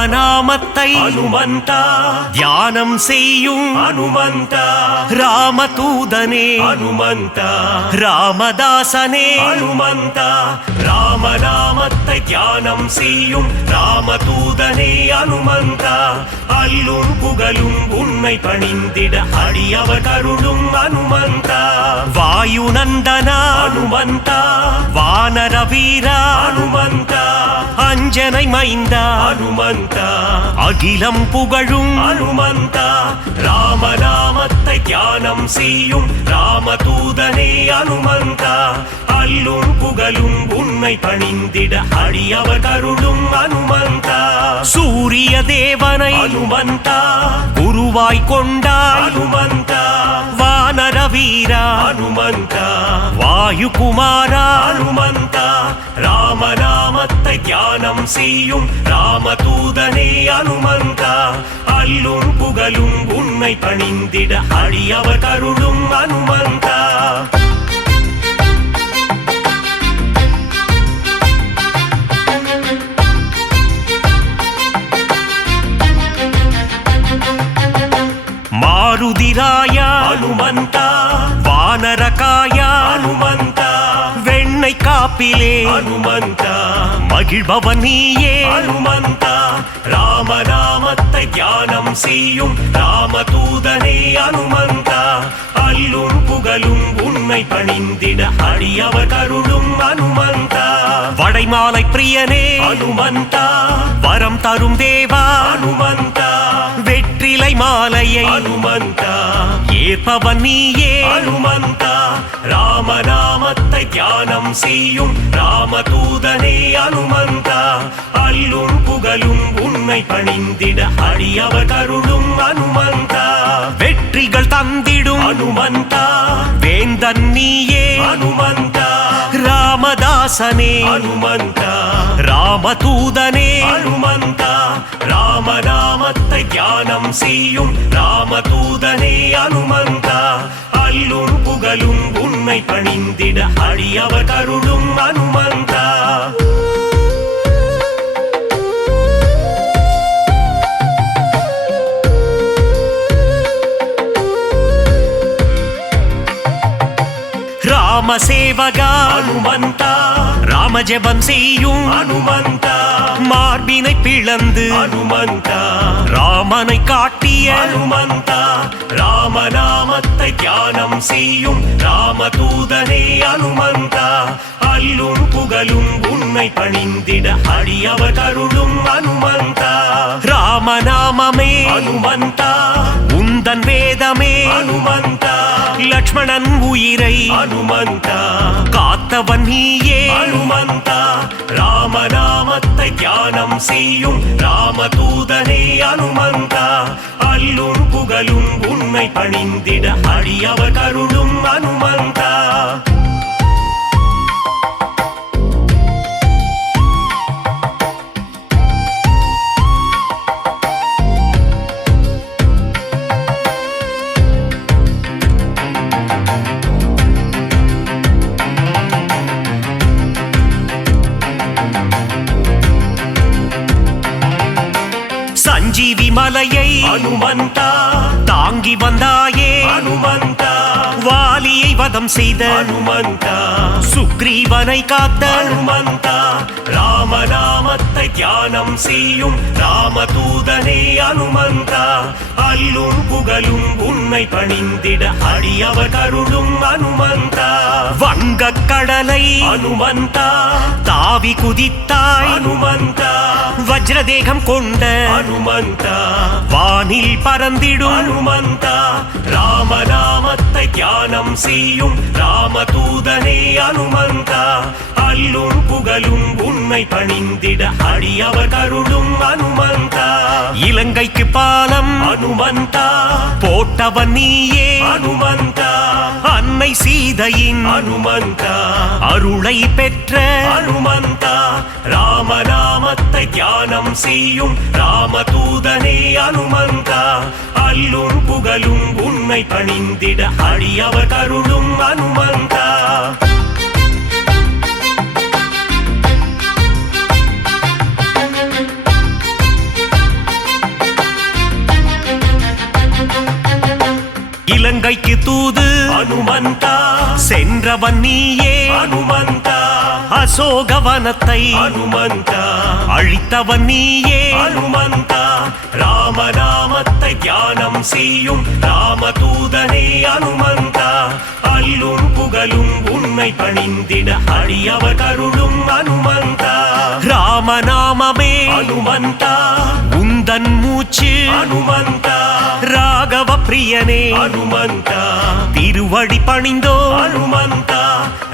ராமநாமத்தை அனுமந்தா தியானம் செய்யும் அனுமந்தா ராமதூதனே அனுமந்தா ராமதாசனே அனுமந்தா ராமநாமத்தை தியானம் செய்யும் ராமதூதனே அனுமந்தா அல்லும் புகழும் உன்னை பணிந்திட அடியவர் கருளும் அனுமந்தா வாயுநந்தனா அனுமந்தா வானர வீரா அனுமந்தா அஞ்சனை மைந்தா அனுமந்தா அகிலம் புகழும் அனுமந்தா ராமநாமத்தை தியானம் செய்யும் ராமதூதனே அனுமந்தா அல்லும் புகழும் உன்னை பணிந்திட அடியவர் கருளும் அனுமந்தா சூரிய தேவனை அனுமந்தா குருவாய் கொண்டாய் அனுமந்தா வானர வீரா அனுமந்தா வாயுகுமாரா அனுமந்தா ராமநாமத்தை தியானம் செய்யும் ராமதூதனே அனுமந்தா அல்லும் புகழும் உன்னை பணிந்திட அடியவர் கருளும் அனுமந்தா மாருதிராய அனுமந்தா வானரகாய அனுமந்தா வெண்ணை காப்பிலே அனுமந்தா மகிழ்பவன் நீயே அனுமந்தா ராமநாமத்தை தியானம் செய்யும் ராமதூதனே அனுமந்தா அல்லும் புகழும் உன்னை பணிந்திட அடியவர் கருளும் அனுமந்தா வடைமாலை பிரியனே அனுமந்தா வரம் தரும் தேவா அனுமந்தா வெற்றிலை மாலையை அனுமந்தா ஏற்பவன் நீயே அனுமந்தா ராமநாமத்தை தியானம் செய்யும் ராமதூதனே அனுமந்தா அல்லும் புகழும் உன்னை பணிந்திட அடியவர் கருளும் அனுமந்தா வெற்றிகள் தந்திடும் அனுமந்தா வேந்தன் நீயே அனுமந்தா ராமதாசனே அனுமந்தா ராமதூதனே அனுமந்தா ராமநாமத்தை தியானம் செய்யும் ராமதூதனே அனுமந்தா அல்லும் புகழும் உன்னை பணிந்திட அடியவர் கருளும் அனுமந்தா ராமசேவகா அனுமந்தா ராமஜபம் செய்யும் அனுமந்தா மார்பினை பிளந்து அனுமந்தா ராமனை காட்டிய அனுமந்தா ராமநாமத்தை தியானம் செய்யும் ராமதூதனே அனுமந்தா அல்லும் புகழும் உன்னை பணிந்திட அடியவர் கருளும் அனுமந்தா ராமநாமமே அனுமந்தா உந்தன் வேதமே அனுமந்தா லக்ஷ்மணன் உயிரை அனுமந்தா காத்தவன் நீயே அனுமந்தா ராமநாமத்தை தியானம் செய்யும் ராமதூதனே அனுமந்தா அல்லும் புகழும் உன்னை பணிந்திட அடியவர் கருளும் அனுமந்தா சஞ்சீவி மலையை அனுமந்தா தாங்கி வந்தாயே அனுமந்தா வாலியை வதம் செய்த அனுமந்தா சுக்ரீவனை காத்த அனுமந்தா ராமநாமத்தை தியானம் செய்யும் ராமதூதனே அனுமந்தா அல்லும் புகழும் உன்னை பணிந்திட அடியவர் கருளும் அனுமந்தா வங்கக் கடலை அனுமந்தா தாவி குதித்தாய் அனுமந்தா வஜ்ரதேகம் கொண்ட அனுமந்தா வானில் பறந்திடும் அனுமந்தா ராமநாமத்தை தியானம் செய்யும் ராமதூதனே அனுமந்தா அல்லும் புகழும் உன்னை பணிந்திட அடியவர் கருளும் அனுமந்தா இலங்கைக்கு பாலம் அனுமந்தா போட்டவன் நீயே அனுமந்தா அன்னை சீதையின் அனுமந்தா அருளை பெற்ற அனுமந்தா ராமநாமத்தை தியானம் செய்யும் ராமதூதனே அனுமந்தா அல்லும் புகழும் உன்னை பணிந்திட அடியவர் கருளும் அனுமந்தா அனுமந்தா சென்றவன் நீயே அனுமந்தா அசோகவனத்தை அனுமந்தா அழித்தவன் நீயே அனுமந்தா ராமநாமத்தை தியானம் செய்யும் ராமதூதனே அனுமந்தா அல்லும் புகழும் உன்னை பணிந்திட அடியவர் கருளும் அனுமந்தா ராமநாமமே அனுமந்தா உந்தன் மூச்சு அனுமந்தா ராகவ பிரியனே அனுமந்தா திருவடி பணிந்தோ அனுமந்தா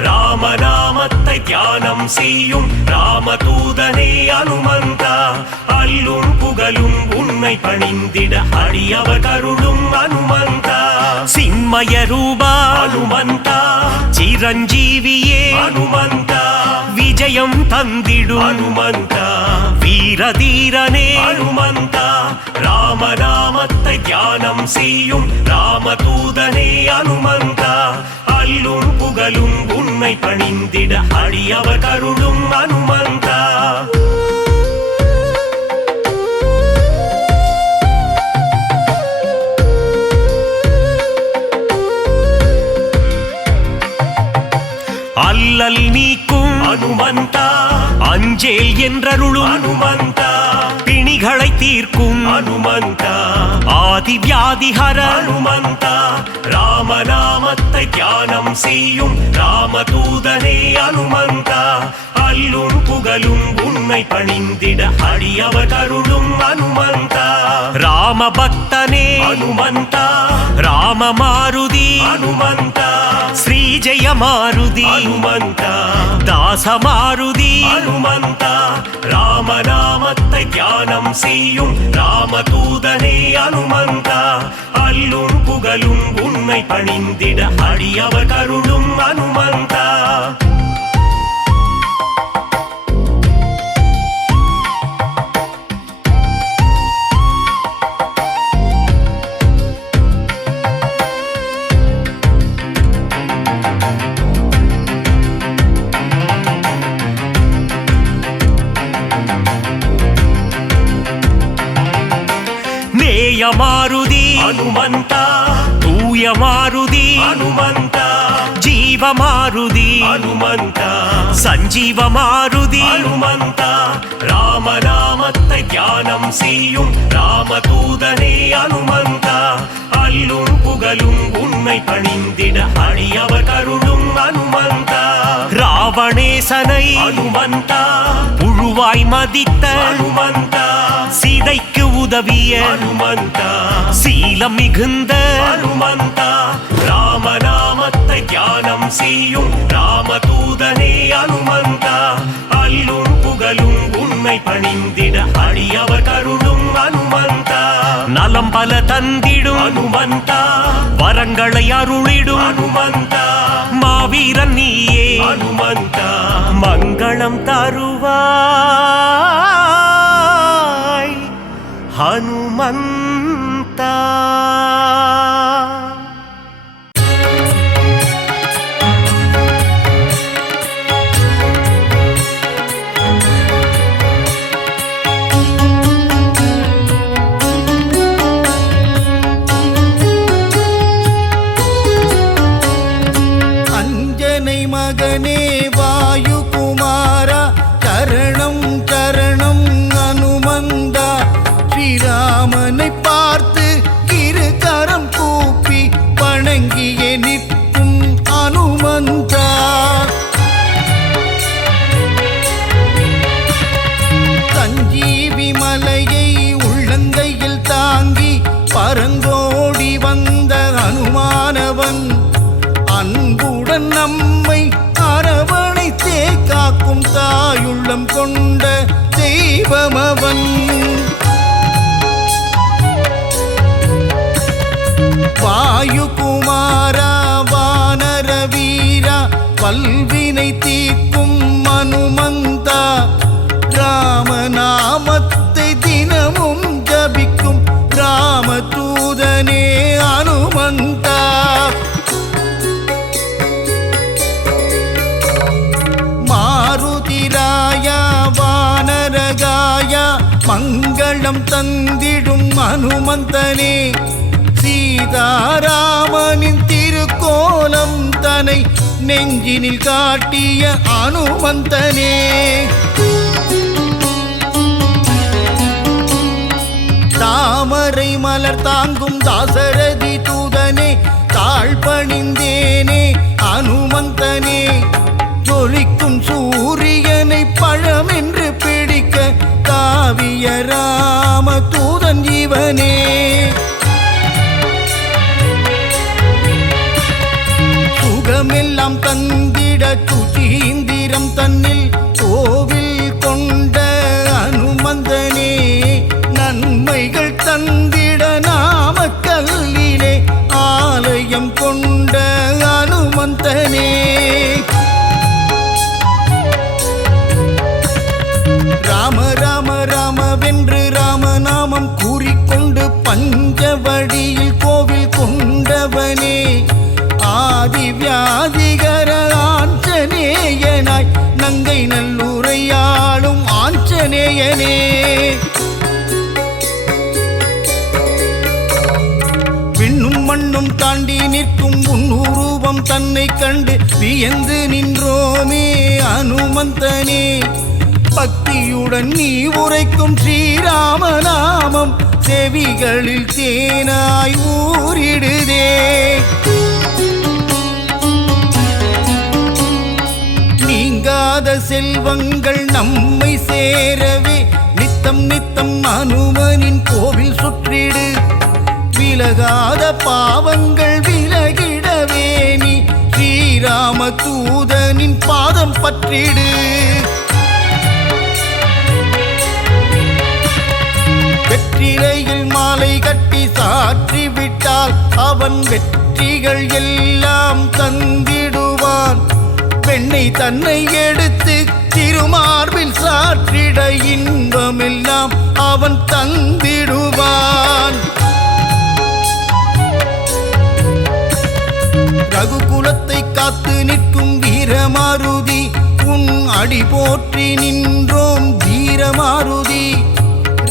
ராமநாமத்தை தியானம் செய்யும் ராமதூதனே அனுமந்தா அல்லும் புகழும் உன்னை பணிந்திட அடியவர் கருளும் அனுமந்தா சின்மய ரூபா அனுமந்தா சிரஞ்சீவியே அனுமந்தா விஜயம் தந்திடு அனுமந்தா வீரதீரனே அனுமந்தா ராமநாமத்தை தியானம் செய்யும் ராமதூதனே அனுமந்தா அல்லும் புகழும் உன்னை பணிந்திட அடியவர் கருளும் அனுமந்தா அல்லல் நீக்கும் அனுமந்தா அஞ்சேல் என்றருளும் அனுமந்தா பிணிகளை தீர்க்கும் அனுமந்தா ஆதி வியாதிஹர அனுமந்தா ராமநாமத்தை தியானம் செய்யும் ராமதூதனே அனுமந்தா அல்லும் புகழும் உன்னை பணிந்திட அடியவர் கருளும் அனுமந்தா ராம பக்தனே அனுமந்தா ராம மாருதி அனுமந்தா ஸ்ரீ ஜெய மாருதி அனுமந்தா தாச மாருதி அனுமந்தா ராமநாமத்தை தியானம் செய்யும் ராமதூதனே அனுமந்தா அல்லும் புகழும் உன்னை பணிந்திட அடியவர் கருளும் அனுமந்தா மாருதி அனுமந்தா தூய மாருதி அனுமந்தா ஜீவ மாருதி அனுமந்தா சஞ்சீவ மாருதி அனுமந்தா ராமநாமத்தை தியானம் செய்யும் ராமதூதனே அனுமந்தா அல்லும் புகழும் உன்னை பணிந்திட அடியவர் கருளும் அனுமந்தா ராவணேசனை அனுமந்தா புழுவாய் மதித்த அனுமந்தா சீதைக்கு உதவிய அனுமந்தா சீலம் மிகுந்த அனுமந்தா ராமநாமத்தை தியானம் செய்யும் ராமதூதனே அனுமந்தா அல்லும் புகழும் உன்னை பணிந்திட அடியவர் கருளும் அனுமந்தா நலம் பல தந்திடும் அனுமந்தா வரங்களை அருளிடும் அனுமந்தா மாவீரன் நீயே அனுமந்தா மங்களம் தருவாய் ஹனுமந்தா அஞ்சனை மகனே வாயுகுமாரா சரணம் சரணம் அனுமந்தா ஸ்ரீராமனை பார்த்து இரு கரம் கூப்பி வணங்கியே நிற்கும் அனுமந்தா சஞ்சீவி மலையை உள்ளங்கையில் தாங்கி பரங்கோடி வந்த அனுமானவன் அன்புடன் நம்மை அரவணைத்தே காக்கும் தாயுள்ளம் கொண்ட தெய்வமவன் வாயுகுமாரா வானர வீரா பல்வினை தீர்க்கும் அனுமந்தா ராமநாமத்தை தினமும் ஜபிக்கும் ராமதூதனே அனுமந்தா மாருதிராயா வானரகாயா மங்களம் தந்திடும் அனுமந்தனே சீதாராமனின் திருக்கு கோலம் தனை நெஞ்சினில் காட்டிய அனுமந்தனே. தாமரை மலர் தாங்கும் தாசரதி தூதனே, தாழ்பணிந்தேனே அனுமந்தனே. ஜொலிக்கும் சூரியனை பழமென்று பிடிக்க தாவிய ராம தூதன் இவனே. சுகமெல்லாம் தந்திட சுச்சீந்திரம் தன்னில் கோவில் கொண்ட அனுமந்தனே. நன்மைகள் தந்திட நாமக்கல்லிலே ஆலயம் கொண்ட அனுமந்தனே. ராம ராம ராமவென்று ராமநாமம் கூறிக்கொண்டு பஞ்சவடியில் கோவில் கொண்டவனே. ஆதி வியாதிகர ஆஞ்சநேயனாய் நங்கை நல்லுரையாளும் ஆஞ்சநேயனே. விண்ணும் மண்ணும் தாண்டி நிற்கும் உன்னுருவம் தன்னை கண்டு வியந்து நின்றோமே அனுமந்தனே. பக்தியுடன் நீ உரைக்கும் ஸ்ரீராமநாமம் செவிகளில் தேனாய் ஊறிடுதே. நீங்காத செல்வங்கள் நம்மை சேரவே நித்தம் நித்தம் அனுமனின் கோவில் சுற்றிடு. விலகாத பாவங்கள் விலகிடவே நீ ஸ்ரீராம தூதனின் பாதம் பற்றிடு. வெற்றிலையில் மாலை கட்டி சாற்றி விட்டால் அவன் வெற்றிகள் எல்லாம் தந்திடுவான். பெண்ணை தன்னை எடுத்து திருமார்பில் சாற்றிட இன்பமெல்லாம் அவன் தந்திடுவான். ரகுகுலத்தை காத்து நிற்கும் வீரமாருதி, உன் அடி போற்றி நின்றோம் வீரமாருதி.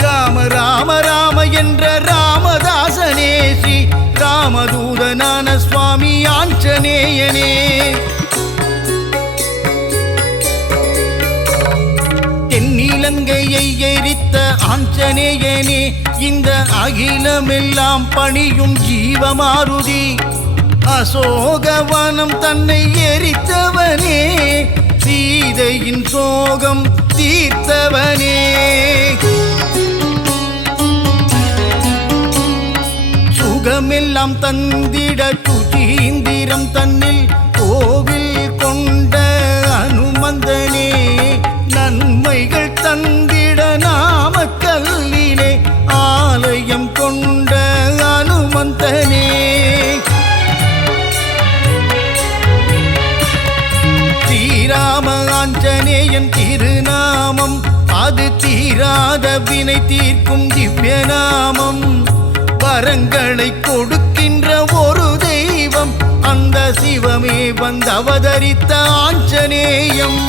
ராம ராம ராம என்ற ராமதாசனே, ஸ்ரீ ராமதூதனான சுவாமி ஆஞ்சநேயனே. தென்னிலங்கையை எரித்த ஆஞ்சநேயனே, இந்த அகிலமெல்லாம் பணியும் ஜீவமாருதி. அசோகவனம் தன்னை எரித்தவனே, சீதையின் சோகம் தீர்த்தவனே. சுகமெல்லாம் தந்திட சுச்சீந்திரம் தன்னில் கோவில் கொண்ட அனுமந்தனே. நன்மைகள் தந்திட நாமக்கல்லிலே ஆலயம் கொண்ட அனுமந்தனே. ஸ்ரீராம ஆஞ்சநேயன் திருநாமம், அது தீராத வினை தீர்க்கும் திவ்ய நாமம். வரங்களை கொடுக்கின்ற ஒரு தெய்வம், அந்த சிவமே வந்து அவதரித்த ஆஞ்சநேயம்.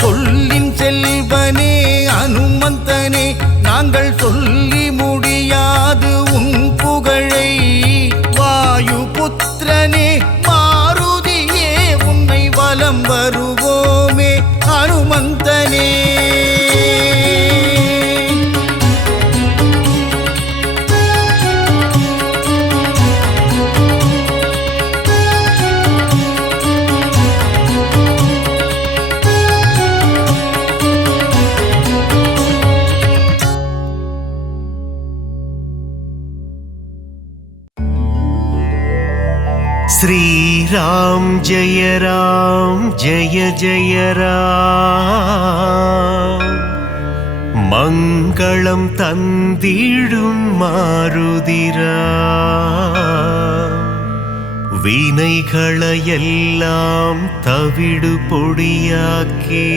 சொல்லின் செல்வனே அனுமந்தனே, நாங்கள் சொல்லி முடியாது உன் புகழை. வாயு புத்திரனே மாருதியே, உன்னை வலம் வருவோமே அனுமந்தனே. श्रीराम जय जय राम. மங்களம் தந்திடும் மாருதிரா, வினைகளையெல்லாம் தவிடு பொடியாக்கி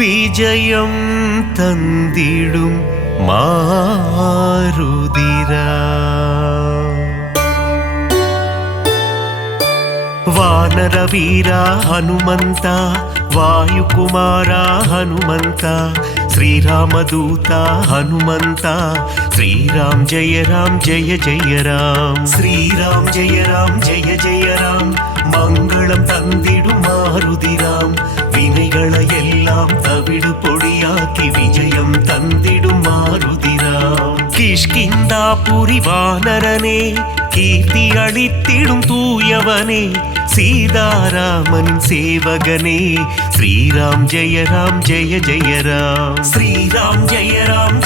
விஜயம் தந்திடும் மாருதிரா. ವಾನರ ವೀರ ಹನುಮಂತ, ವಾಯುಕುಮಾರ ಹನುಮಂತ, శ్రీరామదూత హనుమంత శ్రీరామ్ జయ జయ రామ్ శ్రీరామ్ జయ జయ ராம் மங்களம் தந்திடும் மாருதிராம் வினைகளை எல்லாம் தவிடு பொடியாக்கி விஜயம் தந்திடும் மாருதிராம் கிஷ்கிந்தாபுரி வானரனே கீர்த்தி அளித்திடும் தூயவனே சீதாராமனின் சேவகனே ஸ்ரீராம் ஜெய ஜய ராம் ஸ்ரீராம்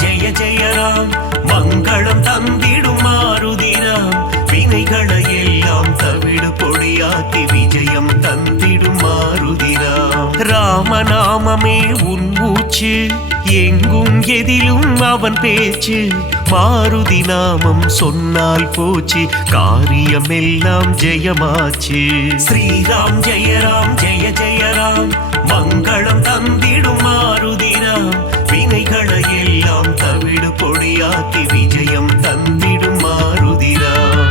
ஜெய ஜய ராம் மங்களம் தந்திடும் மாருதிராம் வினைகளை எல்லாம் தவிடு பொடியாக்கி விஜயம் தந்திடும் மாருதிராம் ராமநாமமே உன் மூச்சு எங்கும் எதிலும் அவன் பேச்சு மாருதி நாமம் சொன்னால் போச்சு காரியம் எல்லாம் ஜெயமாச்சு ஸ்ரீராம் ஜெய ராம் மங்களம் தந்திடும் மாருதிராம் வினைகளை எல்லாம் தவிடு பொடியாக்கி விஜயம் தந்திடும் மாருதிராம்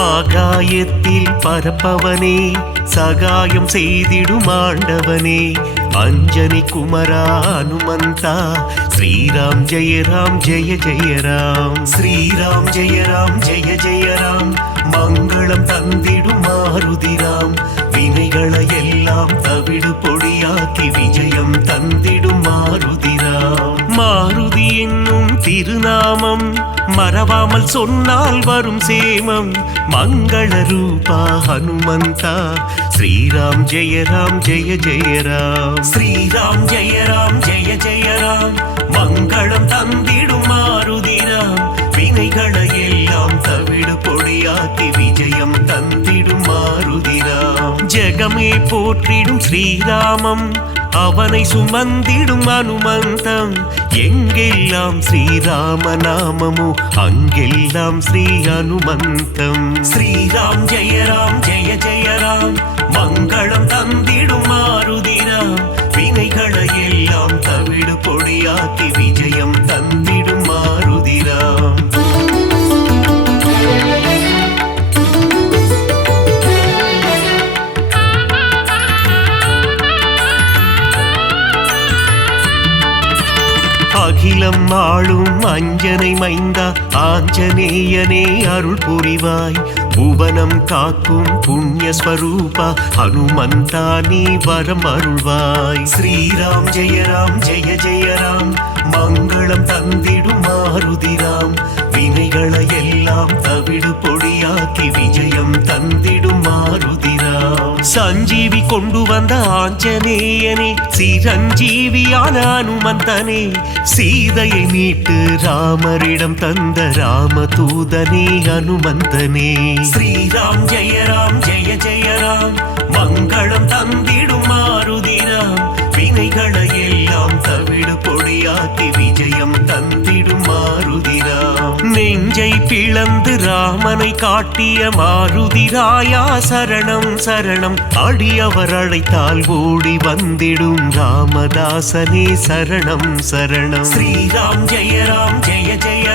ஆகாயத்தில் பரப்பவனே சகாயம் செய்திடும் ஆண்டவனே அஞ்சனி குமரா அனுமந்தா ஸ்ரீராம் ஜெய ஜய ராம் ஸ்ரீராம் ஜெய ஜய ராம் மங்களம் தந்திடும் மாருதிராம் வினைகளை எல்லாம் தவிடு பொடியாக்கி விஜயம் தந்திடும் மாருதிராம் மாருதி என்னும் திருநாமம் மறவாமல் சொன்னால் வரும் சேமம் மங்கள ரூபா ஹனுமந்தா ஸ்ரீராம் ஜெய ஜய ராம் ஸ்ரீராம் ஜெய ஜய ராம் மங்களம் தந்திடும் மாருதிராம் வினைகளை எல்லாம் தவிடு பொடியாக்கி விஜயம் தந்திடும் மாருதிராம் ஜெகமே போற்றிடும் ஸ்ரீராமம் அவனை சுமந்திடும் அனுமந்தம் எங்கெல்லாம் ஸ்ரீராம நாமமோ அங்கெல்லாம் ஸ்ரீ அனுமந்தம் ஸ்ரீராம் ஜெய ராம் மங்களம் தந்திடும் மாருதிராம் வினைகளை எல்லாம் தவிடு பொடியாக்கி விஜயம் தந்திடும் மாருதிராம் அகிலம் ஆளும் அஞ்சனை மைந்தா ஆஞ்சநேயனே அருள் புரிவாய் புவனம் காக்கும் புண்ணியஸ்வரூபா ஹனுமந்தா நீ வரம் அருள்வாய் ஸ்ரீராம் ஜெய ராம் மங்களம் தந்திடும் மாருதிராம் வினைகளை எல்லாம் தவிடு பொடியாக்கி விஜயம் தந்திடும் மாருதிராம் சஞ்சீவி கொண்டு வந்த ஆஞ்சநேயனே சிரஞ்சீவியான அனுமந்தனே சீதையை மீட்டு ராமரிடம் தந்த ராமதூதனே அனுமந்தனே ஸ்ரீராம் ஜெய ராம் மங்களம் தந்திடும் மாருதிராம் வினைகளை எல்லாம் தவிடு பொடியாக்கி விஜயம் தந்திடும் மாருதிராம் நெஞ்சை பிளந்து ராமனை காட்டிய மாருதிராயா சரணம் சரணம் அடியவர் அழைத்தால் ஓடி வந்திடும் ராமதாசனே சரணம் சரணம் ஸ்ரீராம் ஜெய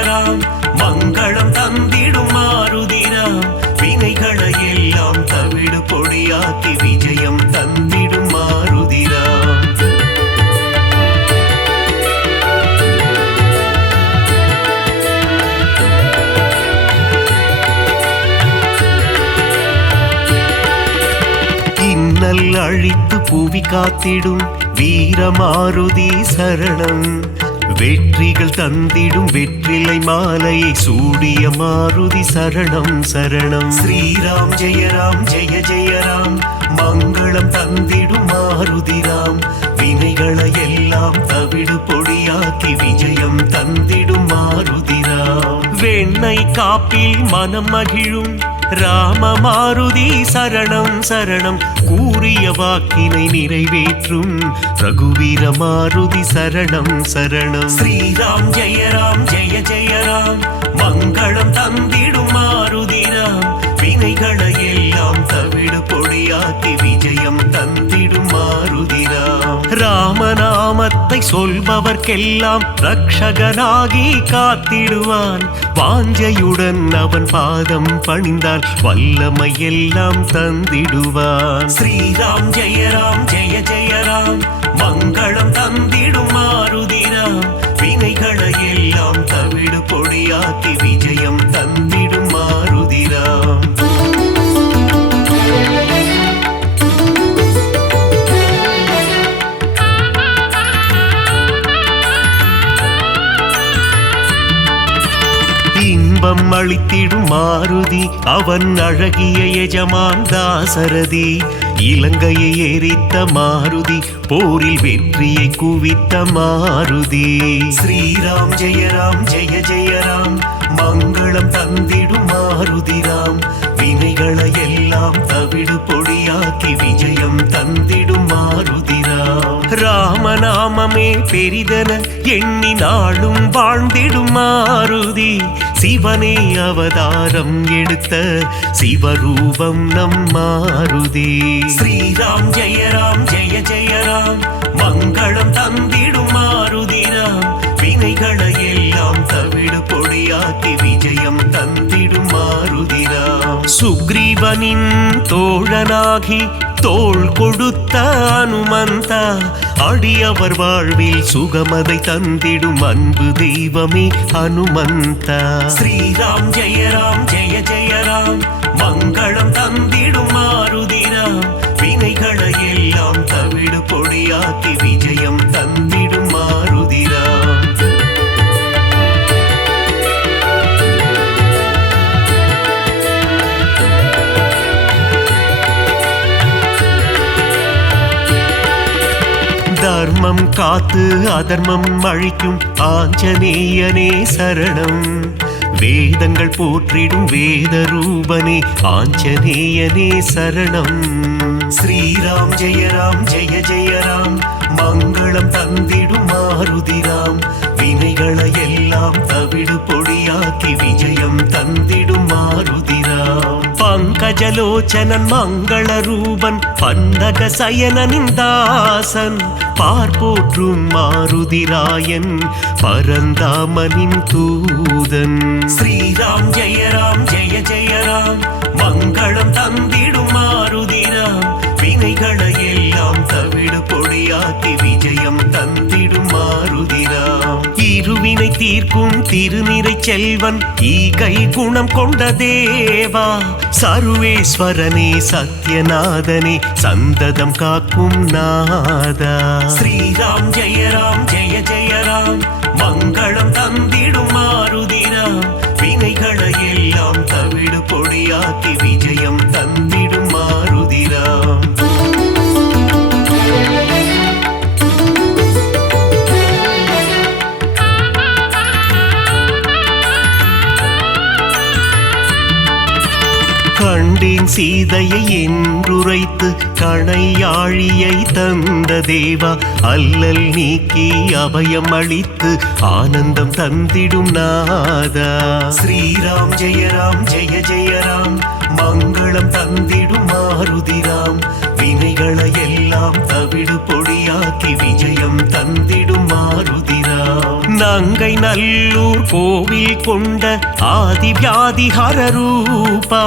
ராம் மங்களம் தந்திடும் மாருதிராம் வினைகளை எல்லாம் தவிடு பொடியாக்கி விஜயம் தந்திடும் மாருதிராம் இன்னல் அழித்து புவி காத்திடும் வீரமாருதி சரணம் வெற்றிகள் தந்திடும் வெற்றிலை மாலையை சூடிய மாருதி சரணம் சரணம் ஸ்ரீராம் ஜெய ராம் மங்களம் தந்திடும் மாருதிராம் வினைகளை எல்லாம் தவிடு பொடியாக்கி விஜயம் தந்திடும் மாருதிராம் வெண்ணை காப்பில் மனம் மகிழும் ராம மாருதி சரணம் சரணம் கூறிய வாக்கினை நிறைவேற்றும் ரகுவீர மாருதி சரணம் சரணம் ஸ்ரீராம் ஜெய ராம் மங்களம் தந்திடும் மாருதிராம் வினைகளை எல்லாம் தவிடு பொடியாக்கி விஜயம் தந்திடும் மாருதிராம். ராமநாமத்தை சொல்பவர்க்கெல்லாம் ரக்ஷகனாகி காத்திடுவான். வாஞ்சையுடன் அவன் பாதம் பணிந்தால் வல்லமை எல்லாம் தந்திடுவான். ஸ்ரீராம் ஜெய ராம் ஜெய ஜெய ராம், மங்களம் தந்திடும் மாருதிராம். வினைகளை எல்லாம் தவிடு பொடியாக்கி விஜயம் தந்திடும் மாருதிராம். இன்பம் அளித்திடும் மாருதி, அவன் அழகிய எஜமான் தாசரதி. இலங்கையை எரித்த மாருதி, போரில் வெற்றியை குவித்த மாருதி. ஸ்ரீராம் ஜெய ராம் ஜெய ஜெய ராம், மங்களம் தந்திடும் மாருதிராம். வினைகளை எல்லாம் தவிடு பொடியாக்கி விஜயம் தந்திடும் மாருதிராம். ராமநாமமே பெரிதென எண்ணி நாளும் வாழ்ந்திடும் மாருதி. சிவனே அவதாரம் எடுத்த சிவரூபம் நம் மாருதி. ஸ்ரீராம் ஜெய ராம் ஜெய ஜெய ராம், மங்களம் தந்திடும் மாருதிராம். வினைகளை எல்லாம் தவிடு பொடியாக்கி விஜயம் தந்திடும் மாருதிராம். சுக்ரீவனின் தோழனாகி தோள் கொடுத்த அனுமந்தா, அடியவர் வாழ்வில் சுகமதை தந்திடும் அன்பு தெய்வமே அனுமந்தா. ஸ்ரீராம் ஜெய ராம் ஜெய ஜெய ராம், மங்களம் தந்திடும் மாருதிராம். வினைகளை எல்லாம் தவிடு பொடியாக்கி விஜயம் தந்திடும் மாருதிராம். தர்மம் காத்து அதர்மம் அழிக்கும் ஆஞ்சநேயனே சரணம். வேதங்கள் போற்றிடும் வேத ரூபனே ஆஞ்சநேயனே சரணம். ஸ்ரீராம் ஜெய ராம் ஜெய ஜெய ராம், மங்களம் தந்திடும் மாருதிராம். வினைகளை எல்லாம் தவிடு பொடியாக்கி விஜயம் தந்திடும் மாருதிராம். பங்கஜலோச்சனன் மங்கள ரூபன், பந்தக சயனனின் தாசன். பார்ப்போற்றும் மாருதிராயன், பரந்தாமனின் தூதன். ஸ்ரீராம் ஜெய ராம் ஜெய ஜெய ராம், மங்களம் தந்திடும் மாருதிராம். வினைகளை எல்லாம் தவிடு பொடியாக்கி விஜயம் தந்திடும் மாருதிராம். இருவினை தீர்க்கும் திருநிறை செல்வன், ஈகை குணம் கொண்ட தேவா. சர்வேஸ்வரனே சத்யநாதனே, சந்ததம் காக்கும் நாதா. ஸ்ரீராம் ஜெய ராம் ஜெய ஜெய ராம், மங்களம் தந்திடும் மாருதிராம். வினைகளை எல்லாம் தவிடு பொடியாக்கி விஜயம் தந்திடும் மாருதிராம். கண்டேன் சீதையை என்றுரைத்து கணையாழியை தந்த தேவா. அல்லல் நீக்கி அபயம் அளித்து ஆனந்தம் தந்திடும் நாதா. ஸ்ரீராம் ஜெய ராம் ஜெய ஜெய ராம், மங்களம் தந்திடும் மாருதிராம். வினைகளை எல்லாம் தவிடு பொடியாக்கி விஜயம் தந்திடும் மாருதிராம். நங்கை நல்லூர் கோவில் கொண்ட ஆதிவியாதி ஹரரூபா.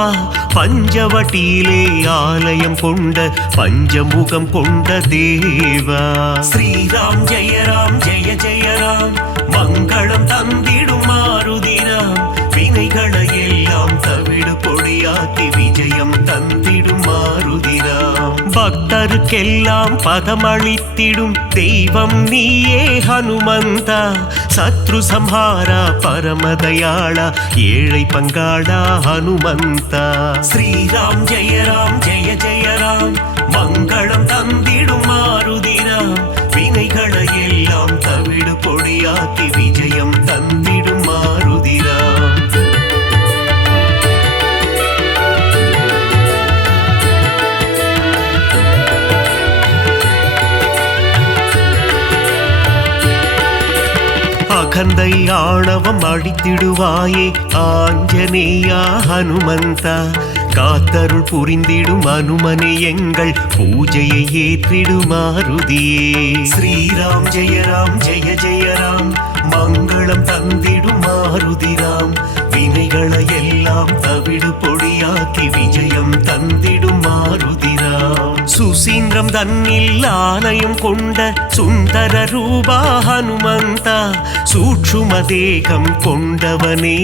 பஞ்சவட்டியிலே ஆலயம் கொண்ட பஞ்சமுகம் கொண்ட தேவா. ஸ்ரீராம் ஜெய ராம் ஜெய ஜெய ராம், மங்களம் தந்திடும் மாருதிராம். வினைகளை எல்லாம் தவிடு பொடியாக்கி விஜயம் தந்திடும் மாருதிராம். பக்தருக்கெல்லாம் பதமளித்திடும் தெய்வம் நீயே ஹனுமந்தா. சத்ரு சம்ஹாரா பரமதயாளா, ஏழை பங்காளா ஹனுமந்தா. ஸ்ரீராம் ஜெய ராம் ஜெய ஜெய ராம், மங்களம் தந்திடும் மாருதிராம். வினைகளை எல்லாம் தவிடு பொடியாக்கி விஜயம் தந்திடும் மாருதிராம். அகந்தை ஆணவம் அழித்திடுவாயே ஆஞ்சநேயா ஹனுமந்தா. காத்தருள் புரிந்திடும் அனுமனே எங்கள் பூஜையை ஏற்றிடும் மாருதியே. ஸ்ரீராம் ஜெய ஜெய ராம் மங்களம் தந்திடும் மாருதிராம். வினைகளை எல்லாம் தவிடு பொடியாக்கி விஜயம் தந்திடும் மாருதிராம். சுசீந்திரம் தன்னில் ஆலயம் கொண்ட சுந்தர ரூபா ஹனுமந்தா. சூட்சும தேகம் கொண்டவனே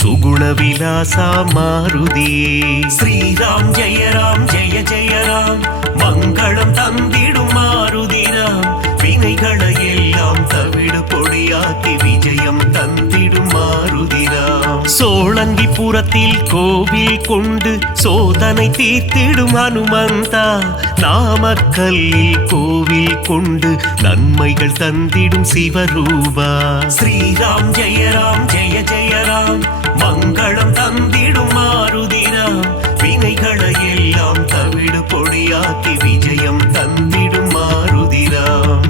சுகுண விலாசா மாருதியே. ஸ்ரீராம் ஜெய ஜெய ராம் மங்களம் தந்திடும் மாருதிராம். வினைகளை எல்லாம் தவிடு பொடியாக்கி விஜயம் தந்திடும் மாருதிராம். சோழங்கிபுரத்தில் கோவில் கொண்டு சோதனை தீர்த்திடும் ஹனுமந்தா. நாமக்கல்லில் கோவில் கொண்டு நன்மைகள் தந்திடும் சிவரூபா. ஸ்ரீராம் ஜெய ஜெய ராம் மங்களம் தந்திடும் மாருதிராம். வினைகளை எல்லாம் தவிடு பொடியாக்கி விஜயம் தந்திடும் மாருதிராம்.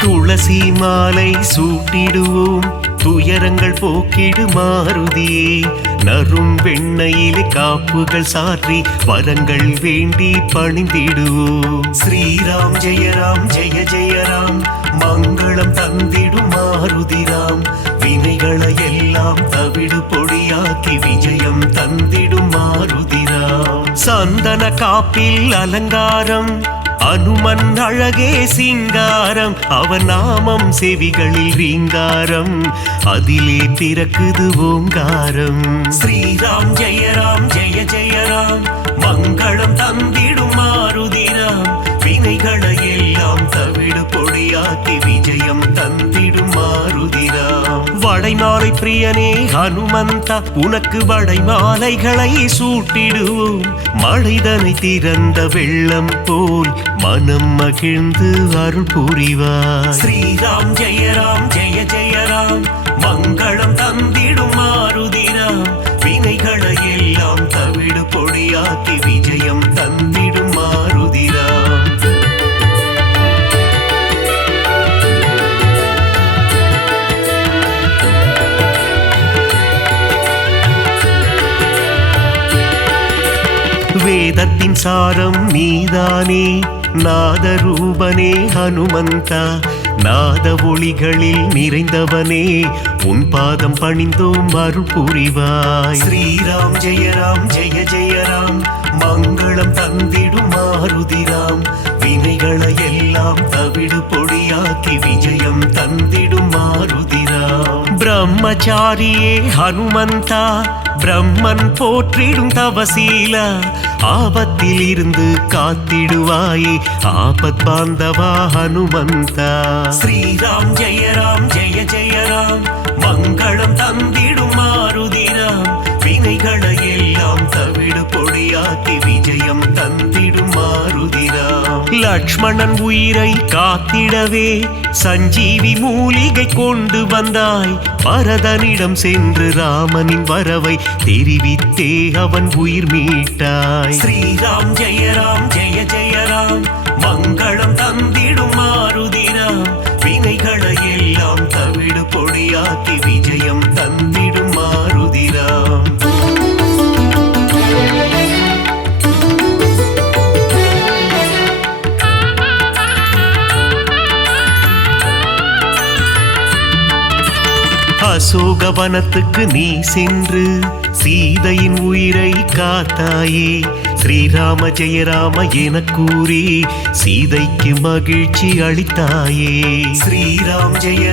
துளசி மாலை சூட்டிடுவோம் துயரங்கள் போக்கிடு மாருதியே. நரும் வெண்ணையிலே காப்புகள் சாற்றி வரங்கள் வேண்டி பணிந்திடுவோம். ஸ்ரீராம் ஜெய ராம் மங்களம் தந்திடும் மாருதிராம். வினைகளை எல்லாம் தவிடு பொடியாக்கி விஜயம் தந்திடும் மாருதிராம். சந்தன காப்பில் அலங்காரம் அனுமன் அழகே சிங்காரம். அவன் நாமம் செவிகளில் ரீங்காரம் அதிலே பிறக்குது ஓங்காரம். ஸ்ரீராம் ஜெய ராம் மங்களம் தந்திடும் மாருதிராம். வினைகளை எல்லாம் தவிடு பொடியாக்கி விஜயம் தந்திடும் மாருதிராம். வடைமாலை பிரியனே ஹனுமந்தா உனக்கு வடைமாலைகளை சூட்டிடுவோம். மழைதனை திறந்த வெள்ளம் போல் மனம் மகிழ்ந்து அருள் புரிவார். ஸ்ரீராம் ஜெய ராம் மங்களம் தந்திடும் மாருதிராம். வினைகளை எல்லாம் தவிடு பொடியாக்கி விஜயம் தந்திடும் மாருதிராம். வேதத்தின் சாரம் நீதானே நாதரூபனே ஹனுமந்தா. நாத ஒளிகளில் நிறைந்தவனே உன் பாதம் பணிந்தோம் அருள் புரிவாய். ஸ்ரீராம் ஜெய ராம் மங்களம் தந்திடும் மாருதிராம். வினைகளை எல்லாம் தவிடு பொடியாக்கி விஜயம் தந்திடும் மாருதிராம். பிரம்மச்சாரியே ஹனுமந்தா பிரம்மன் போற்றிடும் தவசீலா. ஆபத்தில் இருந்து காத்திடுவாயே ஆபத் பாந்தவா ஹனுமந்தா. ஸ்ரீராம் ஜெய ராம் மங்களம் தந்திடும் மாருதிராம். வினைகளை எல்லாம் தவிடு பொடியாக்கி விஜயம் தந்திடும் மாருதிராம். லக்ஷ்மணன் உயிரை காத்திடவே சஞ்சீவி மூலிகை கொண்டு வந்தாய். பரதனிடம் சென்று ராமனின் வரவை தெரிவித்தே அவன் உயிர் மீட்டாய். ஸ்ரீராம் ஜெய ராம் மங்களம் தந்திடும் மாருதிராம். வினைகளை எல்லாம் தவிடு பொடியாக்கி விஜயம் தந்திடும் மாருதிராம். அசோகவனத்துக்கு நீ சென்று சீதையின் உயிரை காத்தாயே. ஸ்ரீராம ஜெய ராம என கூறி சீதைக்கு மகிழ்ச்சி அளித்தாயே. ஸ்ரீராம் ஜெய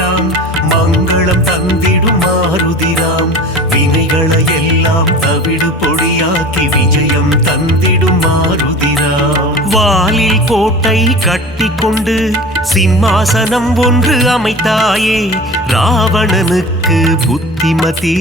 ராம் மங்களம் தந்திடும் மாருதிராம். வினைகளை எல்லாம் தவிடு பொடியாக்கி விஜயம் தந்திடும் மாருதிராம். வாலில் கோட்டை கட்டி கொண்டு சிம்மாசனம் ஒன்று அமைத்தாயே. ராவணனுக்கு புத்திமதி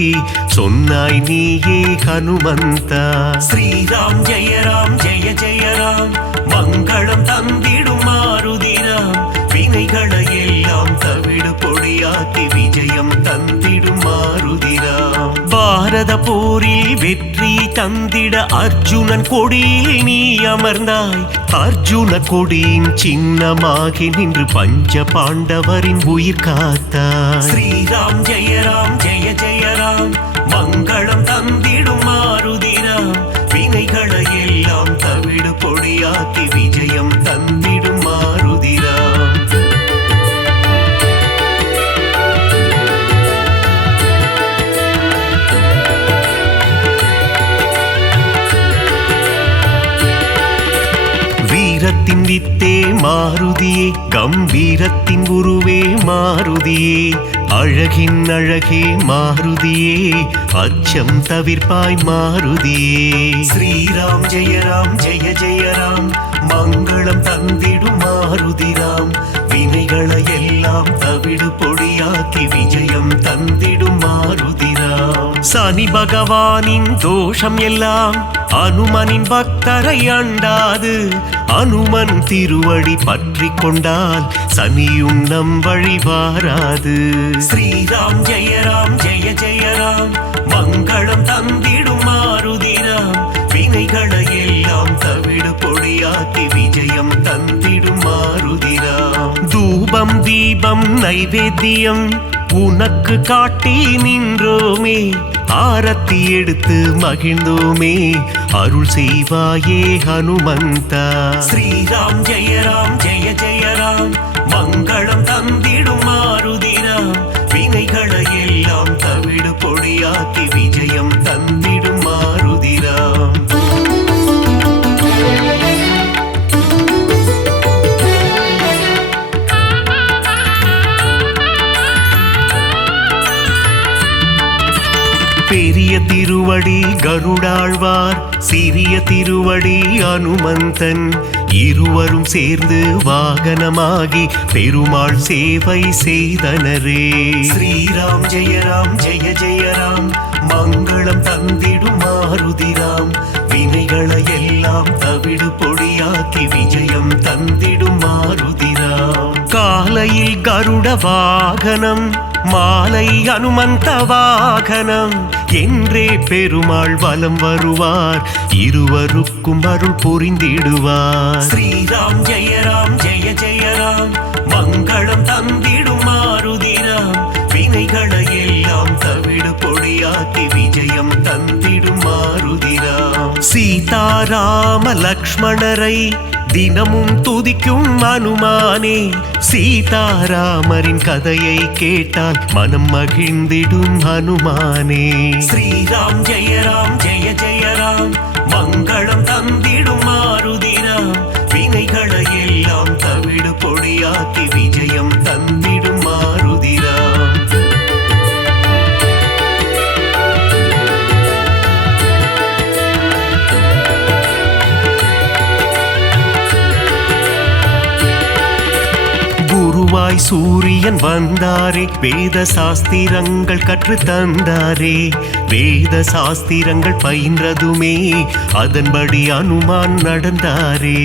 சொன்னாய் நீயே ஹனுமந்தா. ஸ்ரீராம் ஜெய ராம் மங்களம் தந்திடும் மாருதிராம். வினைகளை எல்லாம் தவிடு பொடியாக்கி விஜயம் தந்திடும் மாருதிராம். பாரத போரில் வெற்றி தந்திட அர்ஜுனன் கொடியில் நீ அமர்ந்தாய். அர்ஜுன கொடியின் சின்னமாகி நின்று பஞ்ச பாண்டவரின் உயிர் காத்தாய். ஸ்ரீராம் ஜெயராம் ஜெய ஜெயராம் மங்களம் தந்திடும் மாருதிராம். வினைகளை எல்லாம் தவிடு பொடியாக்கி விஜயம் தந்திடும் மாருதிராம். வீரத்தின் வித்தே மாருதியே, கம்பீரத்தின் உருவே மாருதியே, அழகின் அழகே மாருதியே, அச்சம் தவிர்ப்பாய் மாருதியே. ஸ்ரீராம் ஜெயராம் ஜெய ஜெயராம் மங்களம் தந்திடும் மாருதிராம். வினைகளை எல்லாம் தவிடு பொடியாக்கி விஜயம் தந்திடும் மாருதிராம். சனி பகவானின் தோஷம் எல்லாம் அனுமனின் பக்தரை அண்டாது. அனுமன் திருவடி பற்றி கொண்டால் சனியும் நம் வழி வாராது. ஸ்ரீராம் ஜெயராம் ஜெய ஜெயராம் மங்களம் தந்திடும் மாருதிராம். வினைகளை எல்லாம் தவிடு பொடியாக்கி விஜயம் தந்திடும் மாருதிராம். தூபம் தீபம் நைவேத்தியம் உனக்கு காட்டி நின்றோமே, ஆரத்தி எடுத்து மகிழ்ந்தோமே, அருள் செய்வாயே ஹனுமந்தா. ஸ்ரீராம் ஜெயராம் ஜெய ஜெயராம் மங்களம் தந்திடும் மாருதிராம். வினைகளை எல்லாம் தவிடு பொடியாக்கி விஜயம் தந்திடும் மாருதிராம். பெரிய திருவடி கருடாழ்வார், சிறிய திருவடி அனுமந்தன், இருவரும் சேர்ந்து வாகனமாகி பெருமாள் சேவை செய்தனரே. ஸ்ரீராம் ஜெயராம் ஜெய ஜெயராம் மங்களம் தந்திடும் மாருதிராம். வினைகளை எல்லாம் தவிடு பொடியாக்கி விஜயம் தந்திடும் மாருதிராம். காலையில் கருட வாகனம், மாலை அனுமந்த வாகனம் என்றே பெருமாள் வலம் வருவார். இருவருக்கும் அருள் புரிந்திடுவார். ஸ்ரீராம் ஜெயராம் ஜெய ஜெயராம் மங்களம் தந்திடும் மாருதிராம். வினைகளை எல்லாம் தவிடு பொடியாக்கி விஜயம் தந்திடும் மாருதிராம். சீதாராம லக்ஷ்மணரை தினமும் துதிக்கும் அனுமானே, சீதாராமரின் கதையை கேட்டால் மனம் மகிழ்ந்திடும் ஹனுமானே. ஸ்ரீராம் ஜெயராம் ஜெய ஜெயராம் மங்களம் தந்திடும் மாருதிராம். வினைகளை எல்லாம் தவிடு பொடியாக்கி விஜயம் தந்திடும் மாருதிராம். குருவாய் சூரியன் வந்தாரே, வேத சாஸ்திரங்கள் கற்று தந்தாரே. வேத சாஸ்திரங்கள் பயின்றதுமே அதன்படி அனுமான் நடந்தாரே.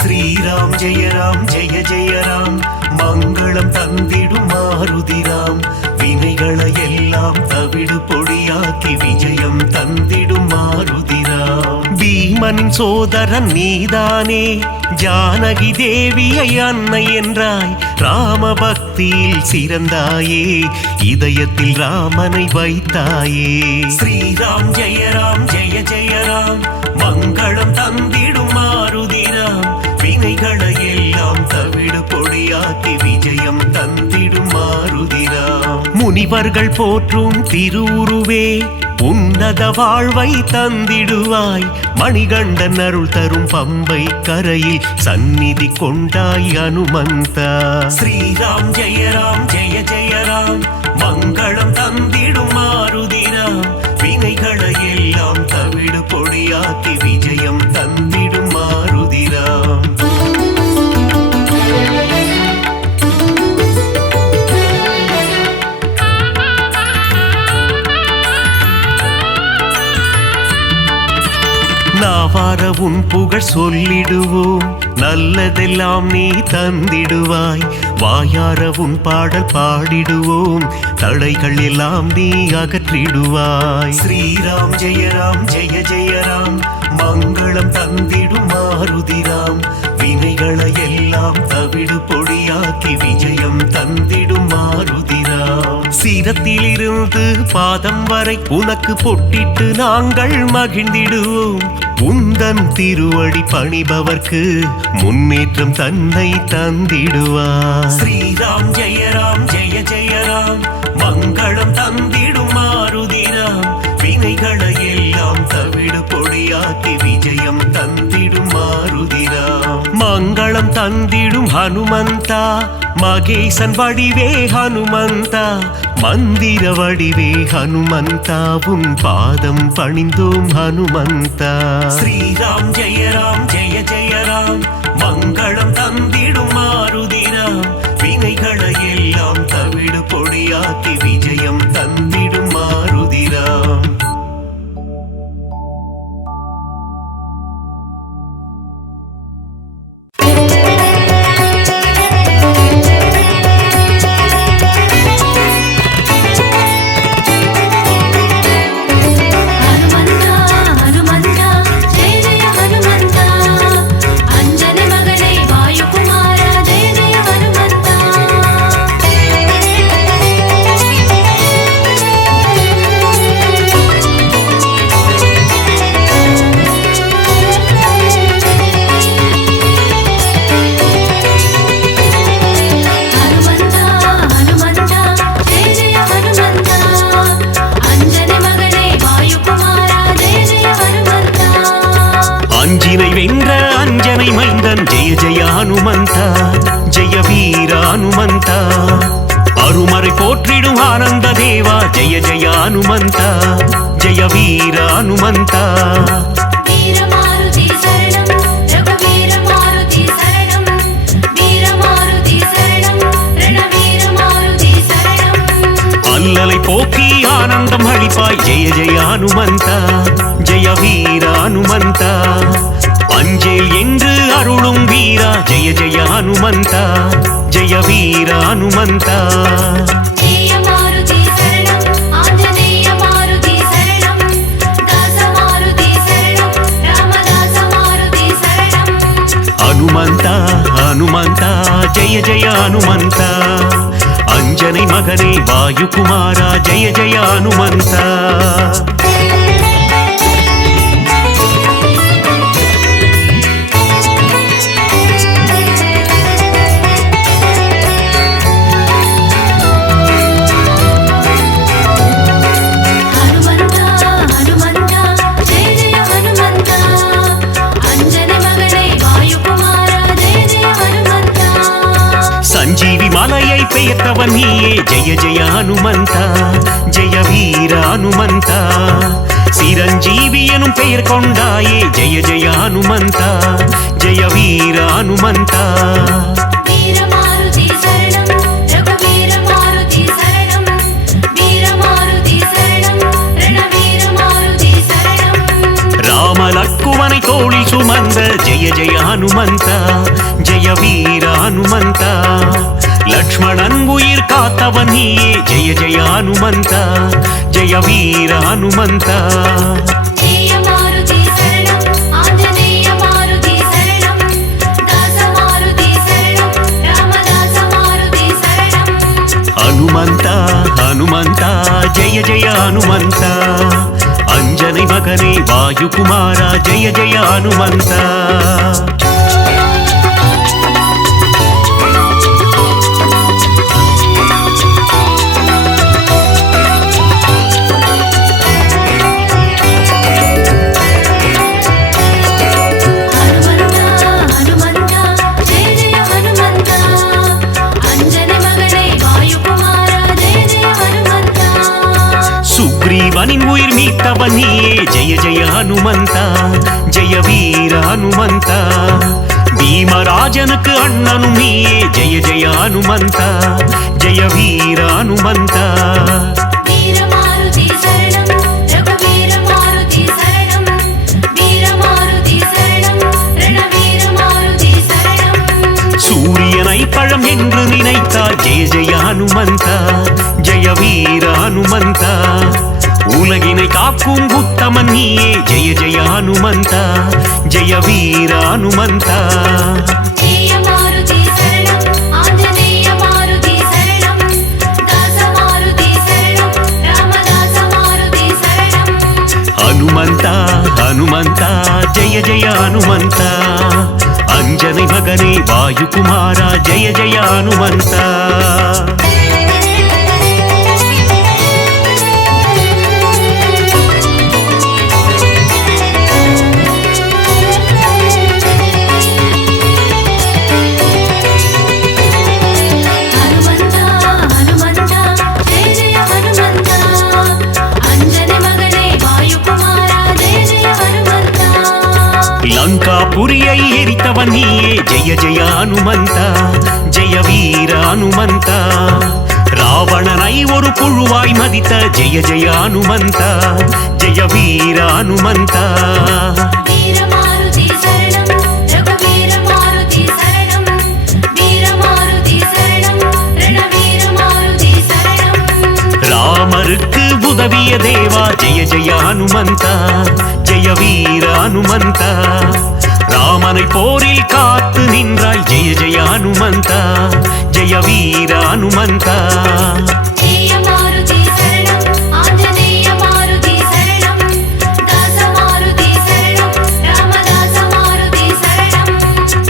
ஸ்ரீராம் ஜெயராம் ஜெய ஜெயராம் மங்களம் தந்திடும் மாருதிராம். வினைகளை எல்லாம் தவிடு பொடியாக்கி விஜயம் தந்திடும் மாருதிராம். பீமனின் சோதரன் நீதானே, ஜானகி தேவியை அன்னை என்றாய். ராம பக்தியில் சிறந்தாயே, இதயத்தில் ராமனை வைத்தாயே. ஸ்ரீராம் ஜெயராம் ஜெய ஜெயராம் மங்களம் தந்திடும் மாருதிராம். வினைகளை எல்லாம் தவிடு பொடியாக்கி விஜயம் தந்திடும் மாருதிராம். முனிவர்கள் போற்றும் திருவுருவே, உன்னத வாழ்வை தந்திடுவாய். மணிகண்டன் அருள் தரும் பம்பை கரையில் சந்நிதி கொண்டாய் அனுமந்தா. ஸ்ரீராம் ஜெயராம் ஜெய ஜெயராம் மங்களம் தந்திடும் மாருதிராம். வினைகளை எல்லாம் தவிடு பொடியாக்கி விஜயம் தந்திடும் மாருதிராம். நாவார உன் புகழ் சொல்லிடுவோம், நல்லதெல்லாம் நீ தந்திடுவாய். வாயார உன் பாடல் பாடிடுவோம், தடைகள் எல்லாம் நீ அகற்றிடுவாய். ஸ்ரீராம் ஜெய ராம் ஜெய ஜெய ராம், மங்களம் தந்திடும் மாருதிராம், வினைகளை எல்லாம் தவிடு பொடியாக்கி விஜயம் தந்திடும் மாருதிராம். சீரத்திலிருந்து பாதம் வரை உனக்கு பொட்டிட்டு நாங்கள் மகிழ்ந்திடுவோம், உந்தன் திருவடி பணிபவர்க்கு முன்னேற்றம் தன்னை தந்திடுவார். ஸ்ரீராம் ஜெய ராம் ஜெய ஜெய ராம், மங்களம் தந்திடும் மாருதிராம், வினைகளை எல்லாம் தவிடு பொடியாக்கி விஜயம் தந்திடும் மாருதிராம். மங்களம் தந்திடும் ஹனுமந்தா, மகேசன் வடிவே ஹனுமந்தா, மந்திர வடிவே ஹனுமந்தா, உன் பாதம் பணிந்தோம் ஹனுமந்தா. ஸ்ரீராம் ஜெய ராம் ஜெய ஜெய ராம், மங்களம் தந்திடும் மாருதிராம், வினைகளை எல்லாம் தவிடு பொடியாக்கி விஜயம் தந்திடும் மாருதிராம். அஞ்சினை வென்ற அஞ்சனை மைந்தன் ஜெய ஜெய ஹனுமந்தா, ஜெய வீர ஹனுமந்தா, அருமறை போற்றிடும் ஆனந்த தேவா, ஜெய ஜெய ஹனுமந்தா, ஜெய வீர ஹனுமந்தா. அல்லலை போக்கி ஆனந்தம் அளிப்பாய், ஜெய ஜெய ஹனுமந்தா, ஜெய வீர ஹனுமந்தா, அஞ்சேல் என்று அருளும் வீரா, ஜெய ஜெய ஹனுமந்தா, ஜெய வீர ஹனுமந்தா. ஹனுமந்தா ஹனுமந்தா ஜெய ஜெய ஹனுமந்தா, அஞ்சனை மகனே வாயுகுமாரா, ஜெய ஜெய ஹனுமந்தா. சஞ்சீவி மலையை பெயர்த்தவன் நீயே, ஜெய ஜெய ஹனுமந்தா, ஜெய வீர ஹனுமந்தா, சிரஞ்சீவி எனும் பெயர் கொண்டாயே, ஜெய ஜெய ஹனுமந்தா, ஜெய வீர ஹனுமந்தா. ராமலக்குவனை தோளில் சுமந்த, ஜெய ஜெய ஹனுமந்தா, ஜெய வீர ஹனுமந்தா, லக்ஷ்மணன் உயிர் காத்தவன் நீயே, ஜெய ஜெய ஹனுமந்தா, ஜெய வீர ஹனுமந்தா. ஹனுமந்தா ஹனுமந்தா ஜெய ஜெய ஹனுமந்தா, அஞ்சனை மகனே வாயுகுமாரா, ஜெய ஜெய ஹனுமந்தா. சுக்ரீவனின் உயிர் மீட்டவன் நீயே, ஜெய ஜெய ஹனுமந்தா, ஜெய வீர ஹனுமந்தா, பீமராஜனுக்கு அண்ணனும் நீயே, ஜெய ஜெய ஹனுமந்தா, ஜெய வீர ஹனுமந்தா. சூரியனை சீதனை பழம் என்று நினைத்தால் ஜெய ஜெய ஹனுமந்தா ஜெய வீர ஹனுமந்தா உலகினை காக்கும் உத்தமன் நீயே ஜெய ஜெய ஹனுமந்தா ஜெய வீர ஹனுமந்தா ஹனுமந்தா ஹனுமந்தா ஜெய ஜெய ஹனுமந்தா அஞ்சனை மகனே வாயுகுமாரா ஜெய ஜெய ஹனுமந்தா லங்காபுரியை எரித்தவன் நீயே ஜெய ஜெய ஹனுமந்தா ஜெய வீர ஹனுமந்தா ராவணனை ஒரு புழுவாய் மதித்த ஜெய ஜெய ஹனுமந்தா ஜெய வீர ஹனுமந்தா ராமருக்கு உதவிய தேவா ஜெய ஜெய ஹனுமந்தா ஜெய வீர ஹனுமந்தா ராமனை போரில் காத்து நின்றாய் ஜெய ஜெய ஹனுமந்தா ஜெய வீர ஹனுமந்தா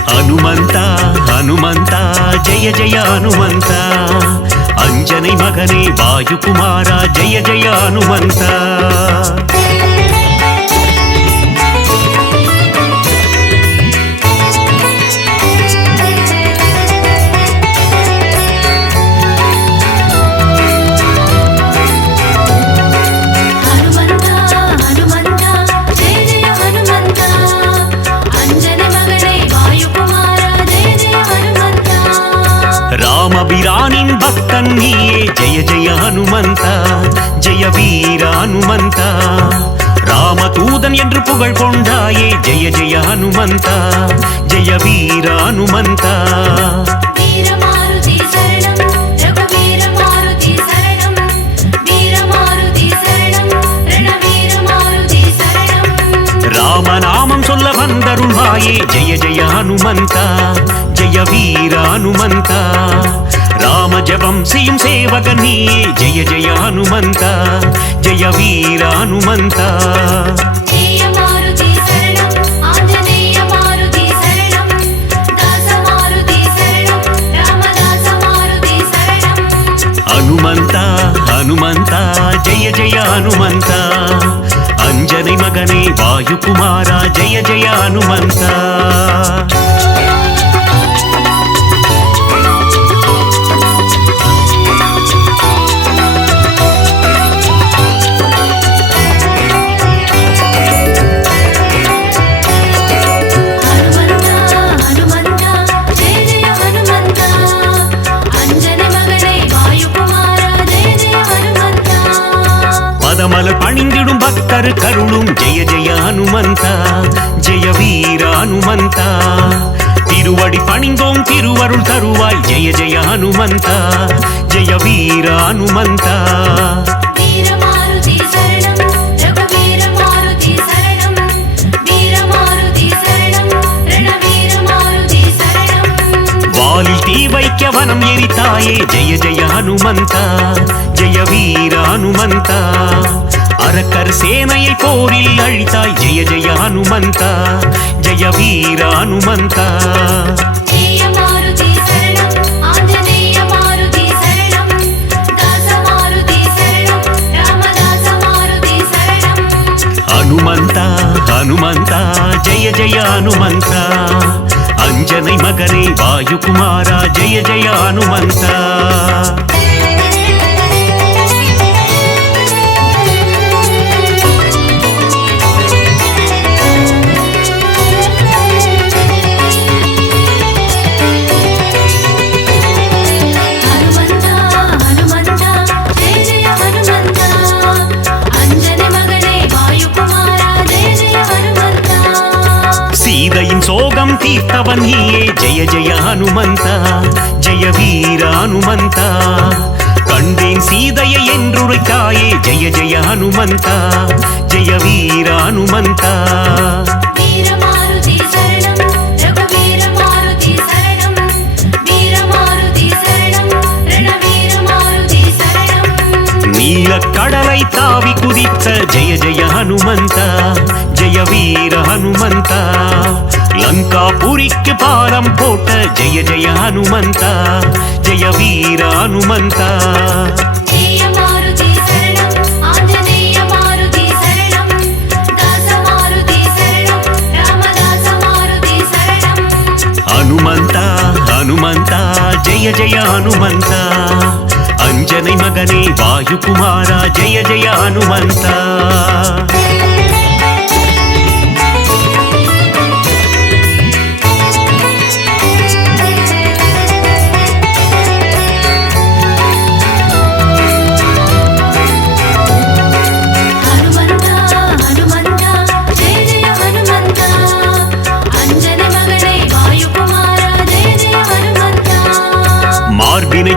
ஹனுமந்தா ஹனுமந்தா ஜெய ஜெய ஹனுமந்தா அஞ்சனை மகனே வாயுகுமாரா ஜெய ஜெய ஹனுமந்தா ராமபிரானின் பக்தன் நீயே ஜெய ஜெய ஹனுமந்தா ஜெய வீர ஹனுமந்தா ராமதூதன் என்று புகழ் கொண்டாயே ஜெய ஜெய ஹனுமந்தா ஜெய வீர ஹனுமந்தா ராமநாமம் சொல்ல வந்தருள்வாயே ஜெய ஜெய ஹனுமந்தா ஜெய வீர ஹனுமந்தா ராம ஜபம் செய்யும் சேவகன் நீயே ஜெய ஜெய ஹனுமந்தா ஜெய வீர ஹனுமந்தா ஹனுமந்தா ஹனுமந்தா ஜெய ஜெய ஹனுமந்தா அஞ்சனை மகனே வாயுகுமாரா ஜெய ஜெய ஹனுமந்தா பதமலர் பணிந்திடும் பக்தர் கருளும் ஜெய ஜெய ஹனுமந்தா ஜெய வீர ஹனுமந்தா திருவடி பணிந்தோம் திருவருள் தருவாய் ஜெய ஜெய ஹனுமந்தா ஜெய வீர ஹனுமந்தா வாலில் தீ வைக்க வனம் எரித்தாயே ஜெய ஜெய ஹனுமந்தா ஜெய வீர ஹனுமந்தா அரக்கர் சேனையை போரில் அழித்தாய் ஜெய ஜெய ஹனுமந்தா ஜெய வீர ஹனுமந்தா ஹனுமந்தா ஹனுமந்தா ஜெய ஜெய ஹனுமந்தா அஞ்சனை மகனே வாயுகுமாரா ஜெய ஜெய ஹனுமந்தா சோகம் தீர்த்தவன் நீயே ஜெய ஜெய ஹனுமந்தா ஜெய வீர ஹனுமந்தா கண்டேன் சீதையை என்றுரைத்தாயே ஜெய ஜெய ஹனுமந்தா ஜெய வீர ஹனுமந்தா நீல கடலை தாவி குதித்த ஜெய ஜெய ஹனுமந்தா ஜெய வீர ஹனுமந்தா லங்காபுரிக்கு பாலம் போட்ட ஜெய ஜெய ஹனுமந்தா ஜெய வீர ஹனுமந்தா ஹனுமந்தா ஹனுமந்தா ஜெய ஜெய ஹனுமந்தா अंजनै मगने वायुकुमारा जय जय हनुमंता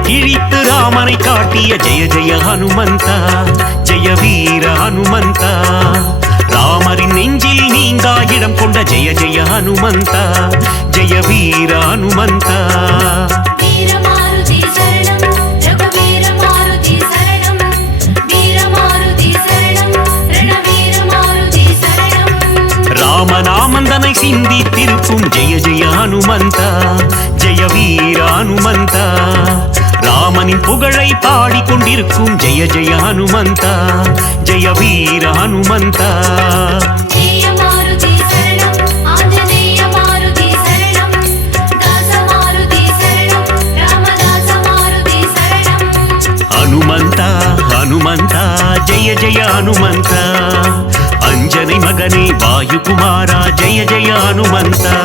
கிழித்து ராமனை காட்டிய ஜெய ஜெய ஹனுமந்தா ஜெய வீர ஹனுமந்தா ராமரின் நெஞ்சில் நீங்கா இடம் கொண்ட ஜெய ஜெய ஹனுமந்தா ஜெய வீர ஹனுமந்தா ராமநாமந்தனை சிந்தித்திருக்கும் ஜெய ஜெய ஹனுமந்தா ஜெய வீர ஹனுமந்தா ராமனின் புகழை பாடிக்கொண்டிருக்கும் ஜெய ஜெய ஹனுமந்தா ஜெய வீர ஹனுமந்தா ஹனுமந்தா ஹனுமந்தா ஜெய ஜெய ஹனுமந்தா अंजनै मगने वायुकुमारा जय जय हनुमंता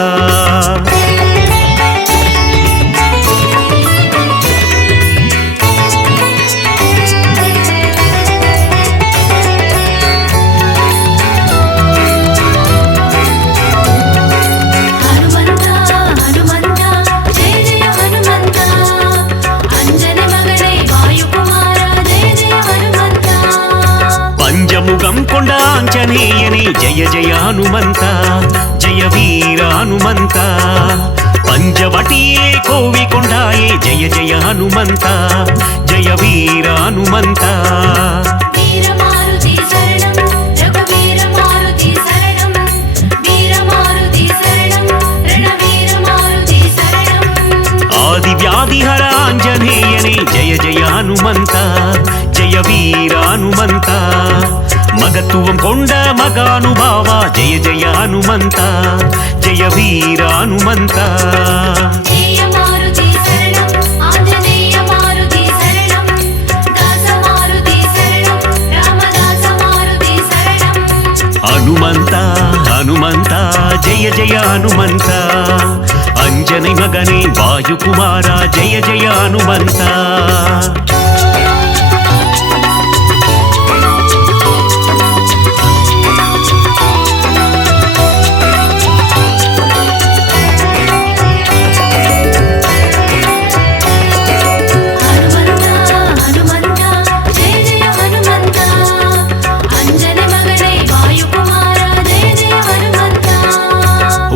முகம் கொண்ட ஆஞ்சநேயனே ஜெய ஜெய ஹனுமந்தா ஜெய வீர ஹனுமந்தா பஞ்சவட்டியே கோவி கொண்டாயே ஜெய ஜெய ஹனுமந்தா ஜெய வீர ஹனுமந்தா ஆதி வியாதிஹர ஆஞ்சநேயனே ஜெய ஜெய ஹனுமந்தா ஜெய வீர ஹனுமந்தா மகத்துவம் கொண்ட மகானுபாவா ஜெய ஜெய ஹனுமந்தா ஜெய வீர ஹனுமந்தா ஹனுமந்தா ஹனுமந்தா ஜெய ஜெய ஹனுமந்தா अंजनै मगने वायुकुमारा जय जय हनुमंता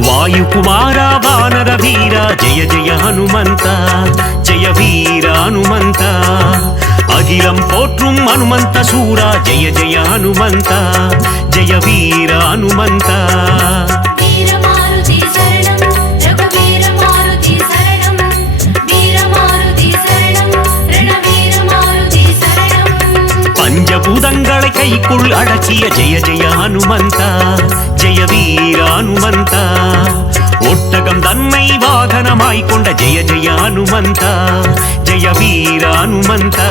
वायुकुमारा वानर वीरा जय जय हनुमंता जय वीर हनुमंता अखिलम पोट्रुम हनुमंत सूरा जय जय हनुमंता जय वीर हनुमंता பஞ்சபூதங்களை கைக்குள் அடக்கிய ஜெய ஜெய ஹனுமந்தா ஜெய வீர ஹனுமந்தா ஒட்டகம் தன்னை வாகனமாய் கொண்ட ஜெய ஜெய ஹனுமந்தா ஜெய வீர ஹனுமந்தா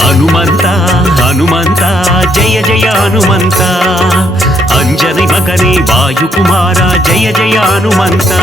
ஹனுமந்தா ஹனுமந்தா ஜெய ஜெய ஹனுமந்தா अंजनै मगने वायुकुमारा जय जय हनुमंता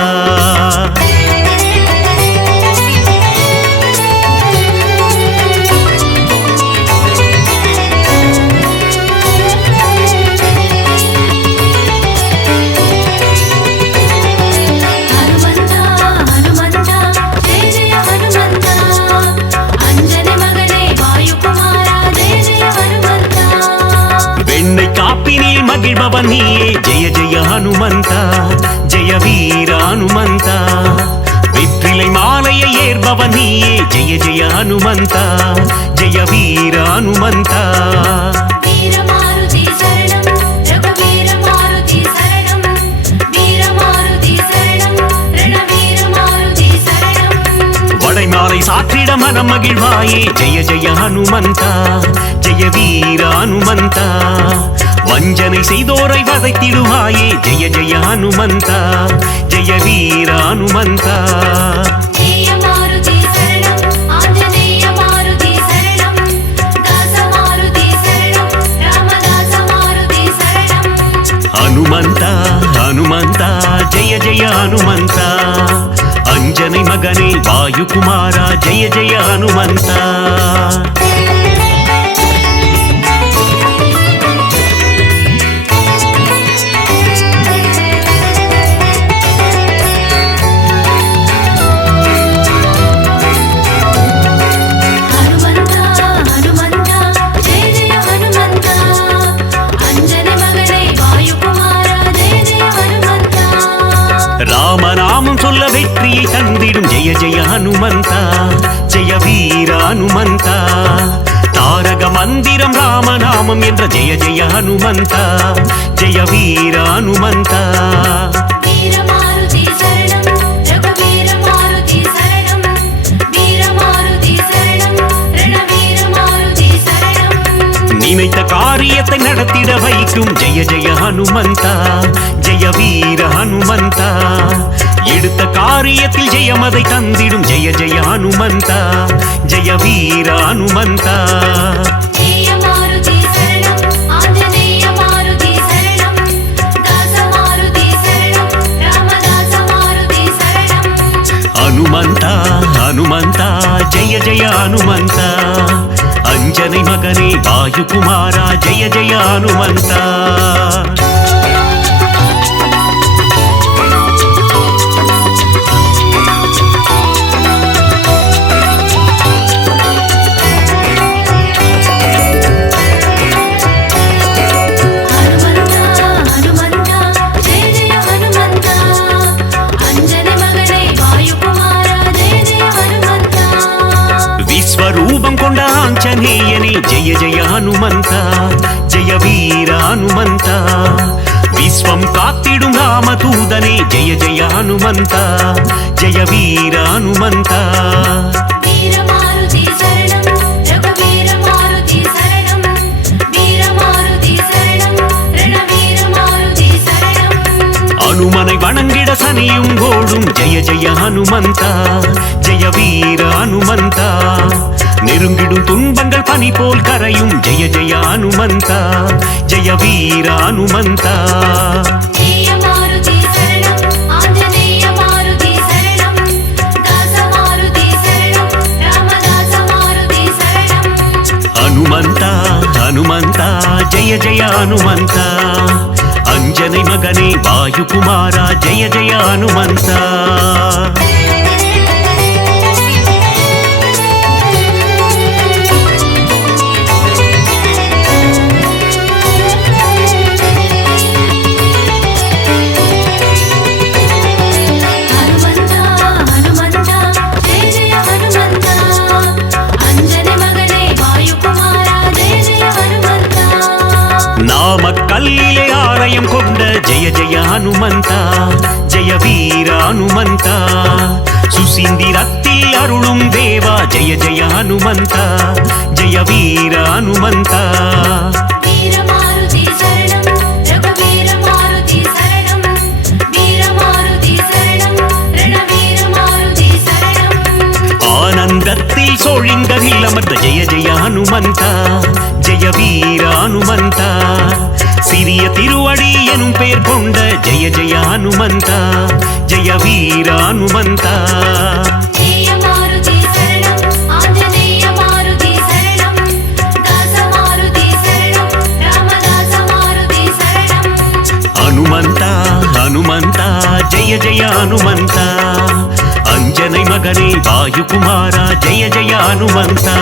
மகிழ்பவன் நீயே ஜெய ஜெய ஹனுமந்தா ஜெய வீர ஹனுமந்தா வெற்றிலை மாலையை ஏற்பவன் நீயே ஜெய ஜெய ஹனுமந்தா ஜெய வீர ஹனுமந்தா வடைமாலை சாற்றிட மனம் மகிழ்வாயே ஜெய ஜெய ஹனுமந்தா ஜெய வீர ஹனுமந்தா வஞ்சனை செய்தோரை வதைத்திடுவாயே ஜெய ஜெய ஹனுமந்தா ஜெய வீர ஹனுமந்தா ஹனுமந்தா ஹனுமந்தா ஜெய ஜெய ஹனுமந்தா अंजनी मगने वायु कुमारा जय जय हनुमंता ராமநாமம் சொல்ல வெற்றியை தந்திடும் ஜெய ஜெய ஹனுமந்தா ஜெய வீர ஹனுமந்தா தாரக மந்திரம் ராமநாமம் என்ற ஜெய ஜெய ஹனுமந்தா ஜெய வீர ஹனுமந்தா நினைத்த காரியத்தை நடத்திட வைக்கும் ஜெய ஜெய ஹனுமந்தா ஜெய வீர ஹனுமந்தா எடுத்த காரியத்தில் ஜெயமதை தந்திடும் ஜெய ஜெய ஹனுமந்தா ஜெய வீர ஹனுமந்தா ஹனுமந்தா ஹனுமந்தா ஜெய ஜெய ஹனுமந்தா अंजनी मगने वायु कुमारा जय जय हनुमंता విశ్వరూపం కొండ ఆంజనేయనే జయ జయ హనుమంతా జయ వీర హనుమంతా విశ్వం కాత్తిடும் రామదూతనే జయ జయ హనుమంతా జయ వీర హనుమంతా ஹனுமனை வணங்கிட சனியும் கோடும் ஜெய ஜெய ஹனுமந்தா ஜெய வீர ஹனுமந்தா நெருங்கிடும் துன்பங்கள் பனி போல் கரையும் ஜெய ஜெய ஹனுமந்தா ஜெய வீர ஹனுமந்தா ஹனுமந்தா ஹனுமந்தா ஜெய ஜெய ஹனுமந்தா अंजनी मगने वायु कुमारा जय जय हनुमंता கல்லிலே ஆலயம் கொண்ட ஜெய ஜெய ஹனுமந்தா ஜெய வீர ஹனுமந்தா சுசீந்திரத்தில் அருளும் தேவா ஜெய ஜெய ஹனுமந்தா ஜெய வீர ஹனுமந்தா ஆனந்தத்தில் சோழிங்கரில் அமர்ந்த ஜெய ஜெய ஹனுமந்தா ஜெய வீர ஹனுமந்தா சிறிய திருவடி எனும் பெயர் கொண்ட ஜெய ஜெய ஹனுமந்தா ஜெய வீர ஹனுமந்தா ஹனுமந்தா ஹனுமந்தா ஜெய ஜெய ஹனுமந்தா अंजनी मगने वायु कुमारा जय जय हनुमंता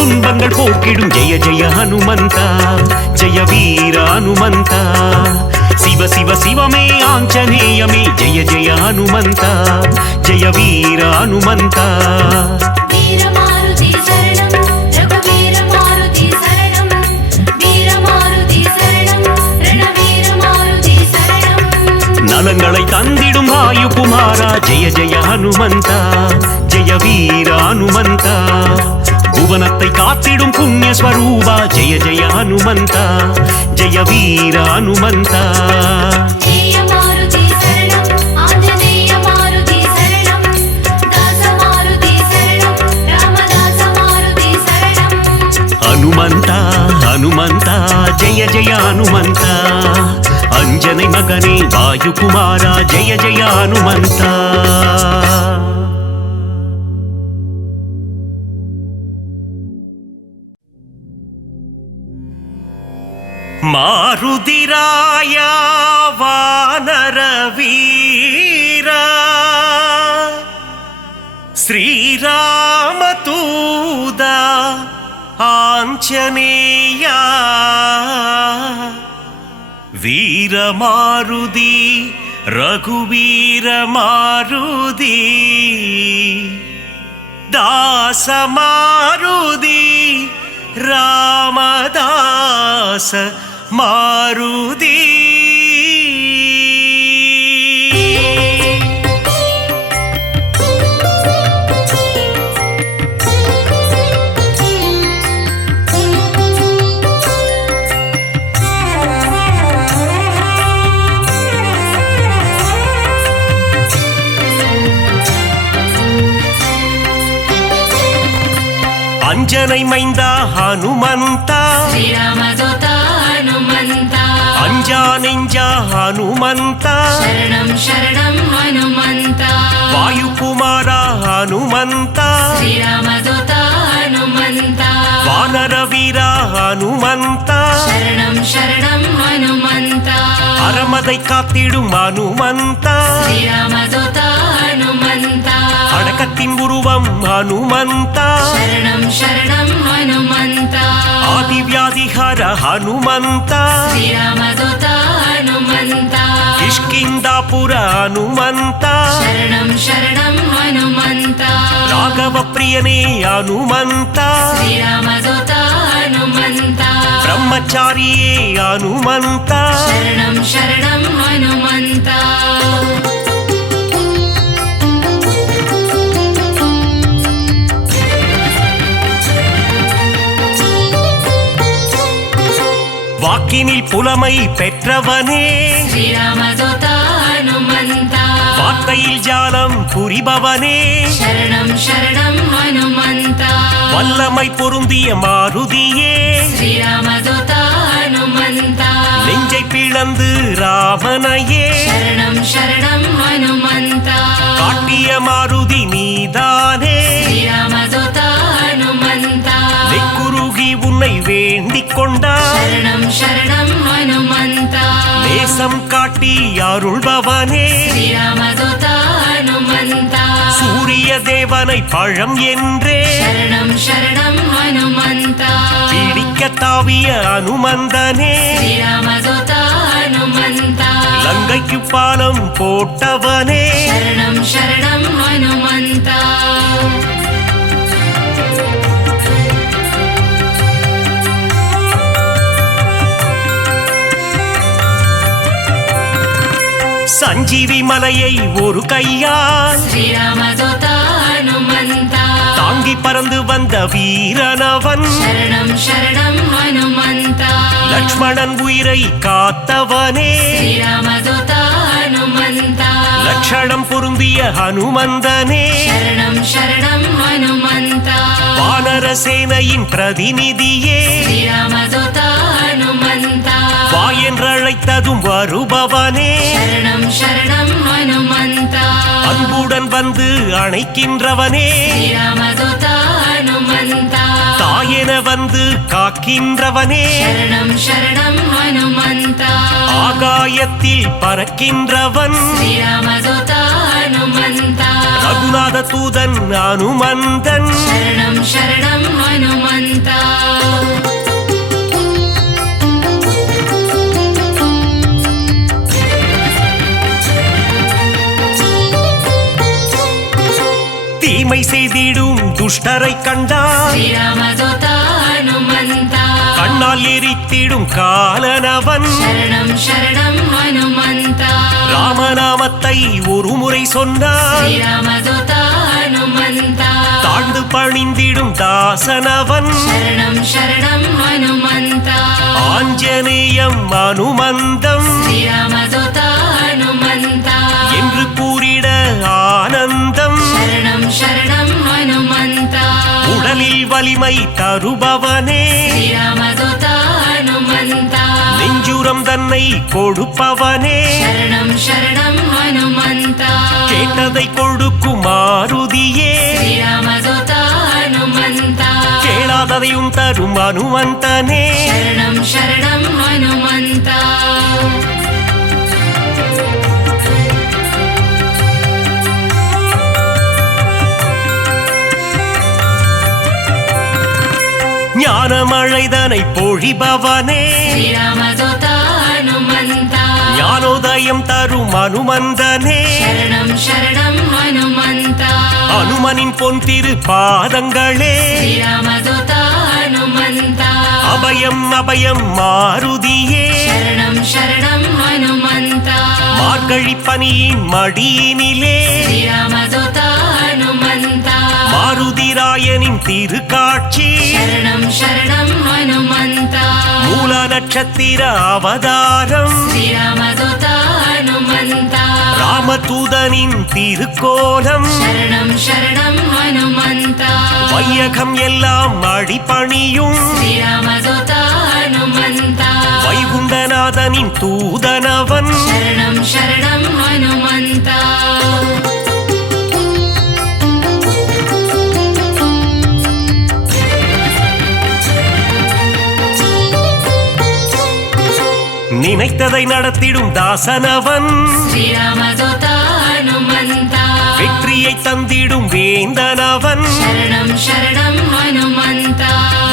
துன்பங்கள் போக்கிடும் ஜெய ஜெய ஹனுமந்தா ஜெய வீர ஹனுமந்தா சிவ சிவ சிவமே ஆஞ்சநேயமே ஜெய ஜெய ஹனுமந்தா ஜெய வீர ஹனுமந்தா நலங்களை தந்திடும் வாயு குமாரா ஜெய ஜெய ஹனுமந்தா ஜெய வீர ஹனுமந்தா புவனத்தை காத்திடும் புண்ணிய ஸ்வரூபா ஜெய ஜெய ஹனுமந்தா ஜெய வீர ஹனுமந்தா ஹனுமந்தா ஹனுமந்தா ஜெய ஜெய ஹனுமந்தா அஞ்சனை மகனே வாயு குமாரா ஜெய ஜெய ஹனுமந்தா மாருதிராயா வானர வீரா ஸ்ரீராமதூதா ஆஞ்சநேயா வீரமாருதி ரகுவீரமாருதி தாசமாருதி ராமதாச மாருதி அஞ்சனை மைந்தா ஹனுமந்தா ஸ்ரீராமதூதா ஹனுமந்தா அஞ்சா நெஞ்சா ஹனுமந்தா சரணம் சரணம் ஹனுமந்தா வாயு குமாரா ஹனுமந்தா ஸ்ரீராமதூதா ஹனுமந்தா வானர வீரா ஹனுமந்தா சரணம் சரணம் ஹனுமந்தா அறமதை காத்திடும் ஹனுமந்தா ஸ்ரீராமதூதா ஹனுமந்தா அடக்கத்தின் உருவம் ஹனுமந்தா சரணம் சரணம் ஹனுமந்தா ஆதிவியாதிஹர ஹனுமந்தா ஸ்ரீராமதூதா ஹனுமந்தா கிஷ்கிந்தாபுர ஹனுமந்தா சரணம் சரணம் ஹனுமந்தா ராகவ பிரியனே ஹனுமந்தா ஸ்ரீராமதூதா ஹனுமந்தா பிரம்மச்சாரியே ஹனுமந்தா சரணம் சரணம் ஹனுமந்தா வாக்கினில் புலமை பெற்றவனே ஸ்ரீராமதூதா ஹனுமந்தா வார்த்தையில் ஜாலம் புரிபவனே சரணம் சரணம் ஹனுமந்தா வல்லமை பொருந்திய மாருதியே ஸ்ரீராமதூதா ஹனுமந்தா நெஞ்சை பிளந்து ராமனையே சரணம் சரணம் ஹனுமந்தா காட்டிய மாருதி நீதானே ஸ்ரீராமதூதா ஹனுமந்தா நெக்குருகி உன்னை வேண்டிக் கொண்டார் சரணம் சரணம் ஹனுமந்தா நேசம் காட்டி அருள்பவனே ஸ்ரீராமதூதா ஹனுமந்தா சூரிய தேவனை பழம் என்றே சரணம் சரணம் ஹனுமந்தா பிடிக்க தாவிய அனுமந்தனே ஸ்ரீராமதூதா ஹனுமந்தா லங்கைக்கு பாலம் போட்டவனே சரணம் சரணம் ஹனுமந்தா சஞ்சீவி மலையை ஒரு கையால் ஸ்ரீராமதூதா ஹனுமந்தா தாங்கி பறந்து வந்த வீரனவன் சரணம் சரணம் ஹனுமந்தா லக்ஷ்மணன் உயிரை காத்தவனே ஸ்ரீராமதூதா ஹனுமந்தா லட்சணம் பொருந்திய ஹனுமந்தனே சரணம் சரணம் ஹனுமந்தா வானர சேனையின் பிரதிநிதியே ஸ்ரீராமதூதா ஹனுமந்தா வா என்றழைத்ததும் வருபவனே சரணம் சரணம் ஹனுமந்தா அன்புடன் வந்து அணைக்கின்றவனே ஸ்ரீராமதூதா ஹனுமந்தா தாயென வந்து காக்கின்றவனே शरणं शरणं हनुमन्ता ஆகாயத்தில் பறக்கின்றவன் श्रीरामदूता हनुमन्ता ரகுநாத தூதன் அனுமந்தன் शरणं शरणं हनुमन्ता தீமை செய்திடும் துஷ்டரை கண்டால் श्रीरामदूता हनुमन्ता கண்ணால் எரித்திடும் காலனவன் शरणं शरणं हनुमन्ता ராமநாமத்தை ஒரு முறை சொன்னால் श्रीरामदूता हनुमन्ता தாழ்ந்து பணிந்திடும் தாசனவன் शरणं शरणं हनुमन्ता ஆஞ்சநேயம் அனுமந்தம் श्रीरामदूता हनुमन्ता என்று கூறிட ஆனந்தம் शरणं शरणं हनुमन्ता உடலில் வலிமை தருபவனே श्रीरामदूता हनुमन्ता நெஞ்சுரம் தன்னை கொடுப்பவனே शरणं शरणं हनुमन्ता கேட்டதை கொடுக்கும் மாருதியே श्रीरामदूता हनुमन्ता கேளாததையும் தரும் அனுமந்தனே शरणं शरणं हनुमन्ता ஞானமழைதனை பொழிபவனே श्रीरामदूता हनुमन्ता ஞானோதயம் தரும் அனுமந்தனே शरणं शरणं हनुमन्ता அனுமனின் பொன் திரு பாதங்களே श्रीरामदूता हनुमन्ता அபயம் அபயம் மாருதியே शरणं शरणं हनुमन्ता மார்கழி பனியின் மடியினிலே श्रीरामदूता हनुमन्ता மாருதிராயனின் திருக்காட்சி शरणं शरणं हनुमन्ता மூல நட்சத்திர அவதாரம் श्रीरामदूता हनुमन्ता ராமதூதனின் திருக்கோலம் शरणं शरणं हनुमन्ता வையகம் எல்லாம் அடிபணியும் श्रीरामदूता हनुमन्ता வைகுண்டநாதனின் தூதனவன் शरणं शरणं हनुमन्ता நினைத்ததை நடத்திடும் தாசனவன் श्रीरामदूता हनुमन्ता வெற்றியை தந்திடும் வேந்தனவன் शरणं शरणं हनुमन्ता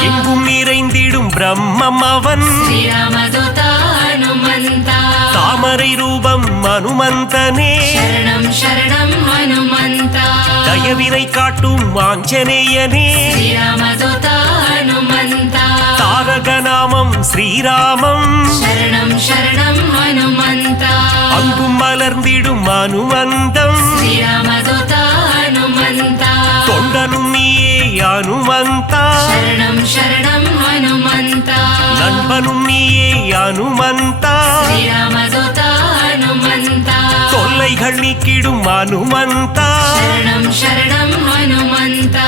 எங்கும் நிறைந்திடும் பிரம்மம் அவன் श्रीरामदूता हनुमन्ता தாமரை ரூபம் அனுமந்தனே शरणं शरणं हनुमन्ता தயவினை காட்டும் ஆஞ்சநேயனே श्रीरामदूता हनुमन्ता தாரக நாமம் ஸ்ரீராமம் शरणं शरणं हनुमन्ता அங்கும் மலர்ந்திடும் அனுமந்தம் श्रीरामदूता हनुमन्ता தொண்டனும் நீயே அனுமந்தா शरणं शरणं हनुमन्ता நண்பனும் நீயே அனுமந்தா श्रीरामदूता हनुमन्ता தொல்லைகள் நீக்கிடும் அனுமந்தா शरणं शरणं हनुमन्ता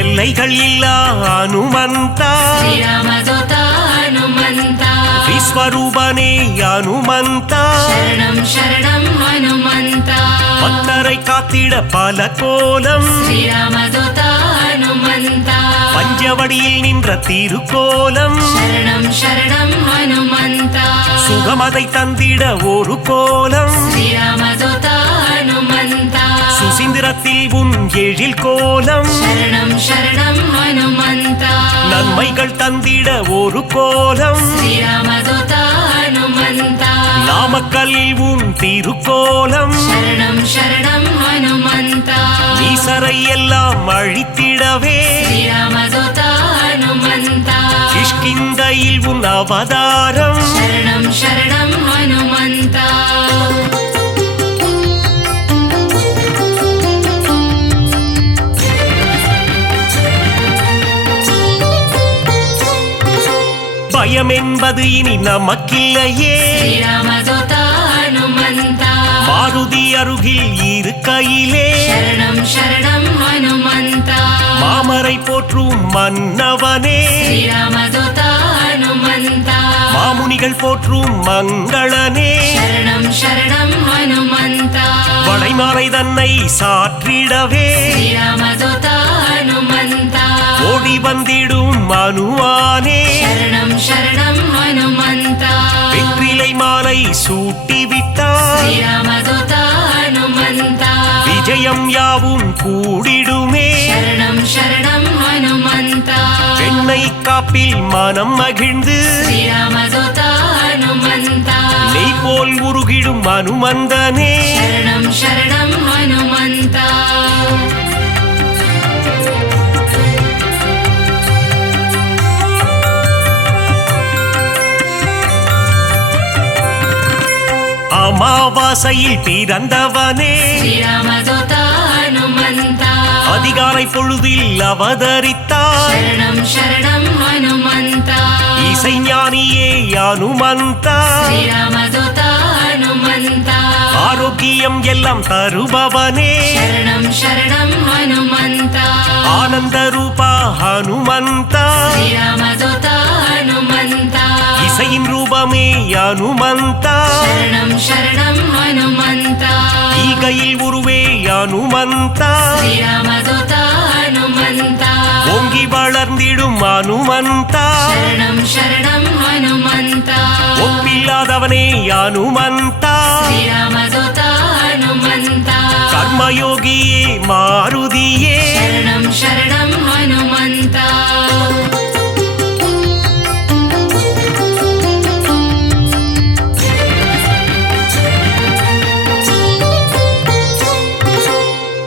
எல்லைகள் இல்லா அனுமந்தா श्रीरामदूता हनुमन्ता விஸ்வரூபனே அனுமந்தா शरणं शरणं हनुमन्ता பக்தரை காத்திட பல கோலம் श्रीरामदूता हनुमन्ता பஞ்சவடியில் நின்ற திருக்கோலம் शरणं शरणं हनुमन्ता சுகமதை தந்திட ஒரு கோலம் श्रीरामदूता हनुमन्ता சுசீந்திரத்தில் உன் எழில் கோலம் शरणं शरणं हनुमन्ता நன்மைகள் தந்திட ஒரு கோலம் श्रीरामदूता हनुमन्ता நாமக்கல்லில் உன் திருக்கோலம் शरणं शरणं हनुमन्ता ஈசரை எல்லாம் அழித்திடவே श्रीरामदूता हनुमन्ता கிஷ்கிந்தையில் உன் அவதாரம் शरणं शरणं हनुमन्ता பயம் என்பது இனி நமக்கில்லையே श्रीरामदूता हनुमन्ता மாருதி அருகில் இருக்கையிலே शरणं शरणं हनुमन्ता மாமரை போற்றும் மன்னவனே श्रीरामदूता हनुमन्ता மாமுனி மணிகள் போற்றும் மங்களனே சரணம் சரணம் ஹனுமந்தா வளைமாலை தன்னை சாற்றிடவே ஸ்ரீராமதூதா ஹனுமந்தா ஓடி வந்திடும் அனுமானே சரணம் சரணம் ஹனுமந்தா வெற்றிலை மாலை சூட்டிவிட்டார் ஸ்ரீராமதூதா ஹனுமந்தா விஜயம் யாவும் கூடிடுமே சரணம் சரணம் ஹனுமந்தா வெண்ணை காப்பில் மனம் மகிழ்ந்து ஸ்ரீராமதூதா ஹனுமந்தா நெய் போல் உருகிடும் அனுமந்தனே சரணம் சரணம் ஹனுமந்தா அமாவாசையில் பிறந்தவனே ஸ்ரீராமதூதா ஹனுமந்தா அதிகாலை பொழுதில் அவதரித்தார் சரணம் சரணம் ஹனுமந்தா இசைஞானியே அனுமந்தா ஸ்ரீராமதூதா ஹனுமந்தா ஆரோக்கியம் எல்லாம் தருபவனே சரணம் சரணம் ஹனுமந்தா ஆனந்த ரூபா ஹனுமந்தா ஸ்ரீராமதூதா ஹனுமந்தா இசையின் ரூபமே அனுமந்தா சரணம் சரணம் ஹனுமந்தா ஈகையில் உருவே அனுமந்தா ஸ்ரீராமதூதா ஹனுமந்தா ஓங்கி வளர்ந்திடும் அனுமந்தா சரணம் சரணம் ஹனுமந்தா ஒப்பில்லாதவனே அனுமந்தா ஸ்ரீராமதூதா ஹனுமந்தா கர்மயோகியே மாருதியே சரணம் சரணம் ஹனுமந்தா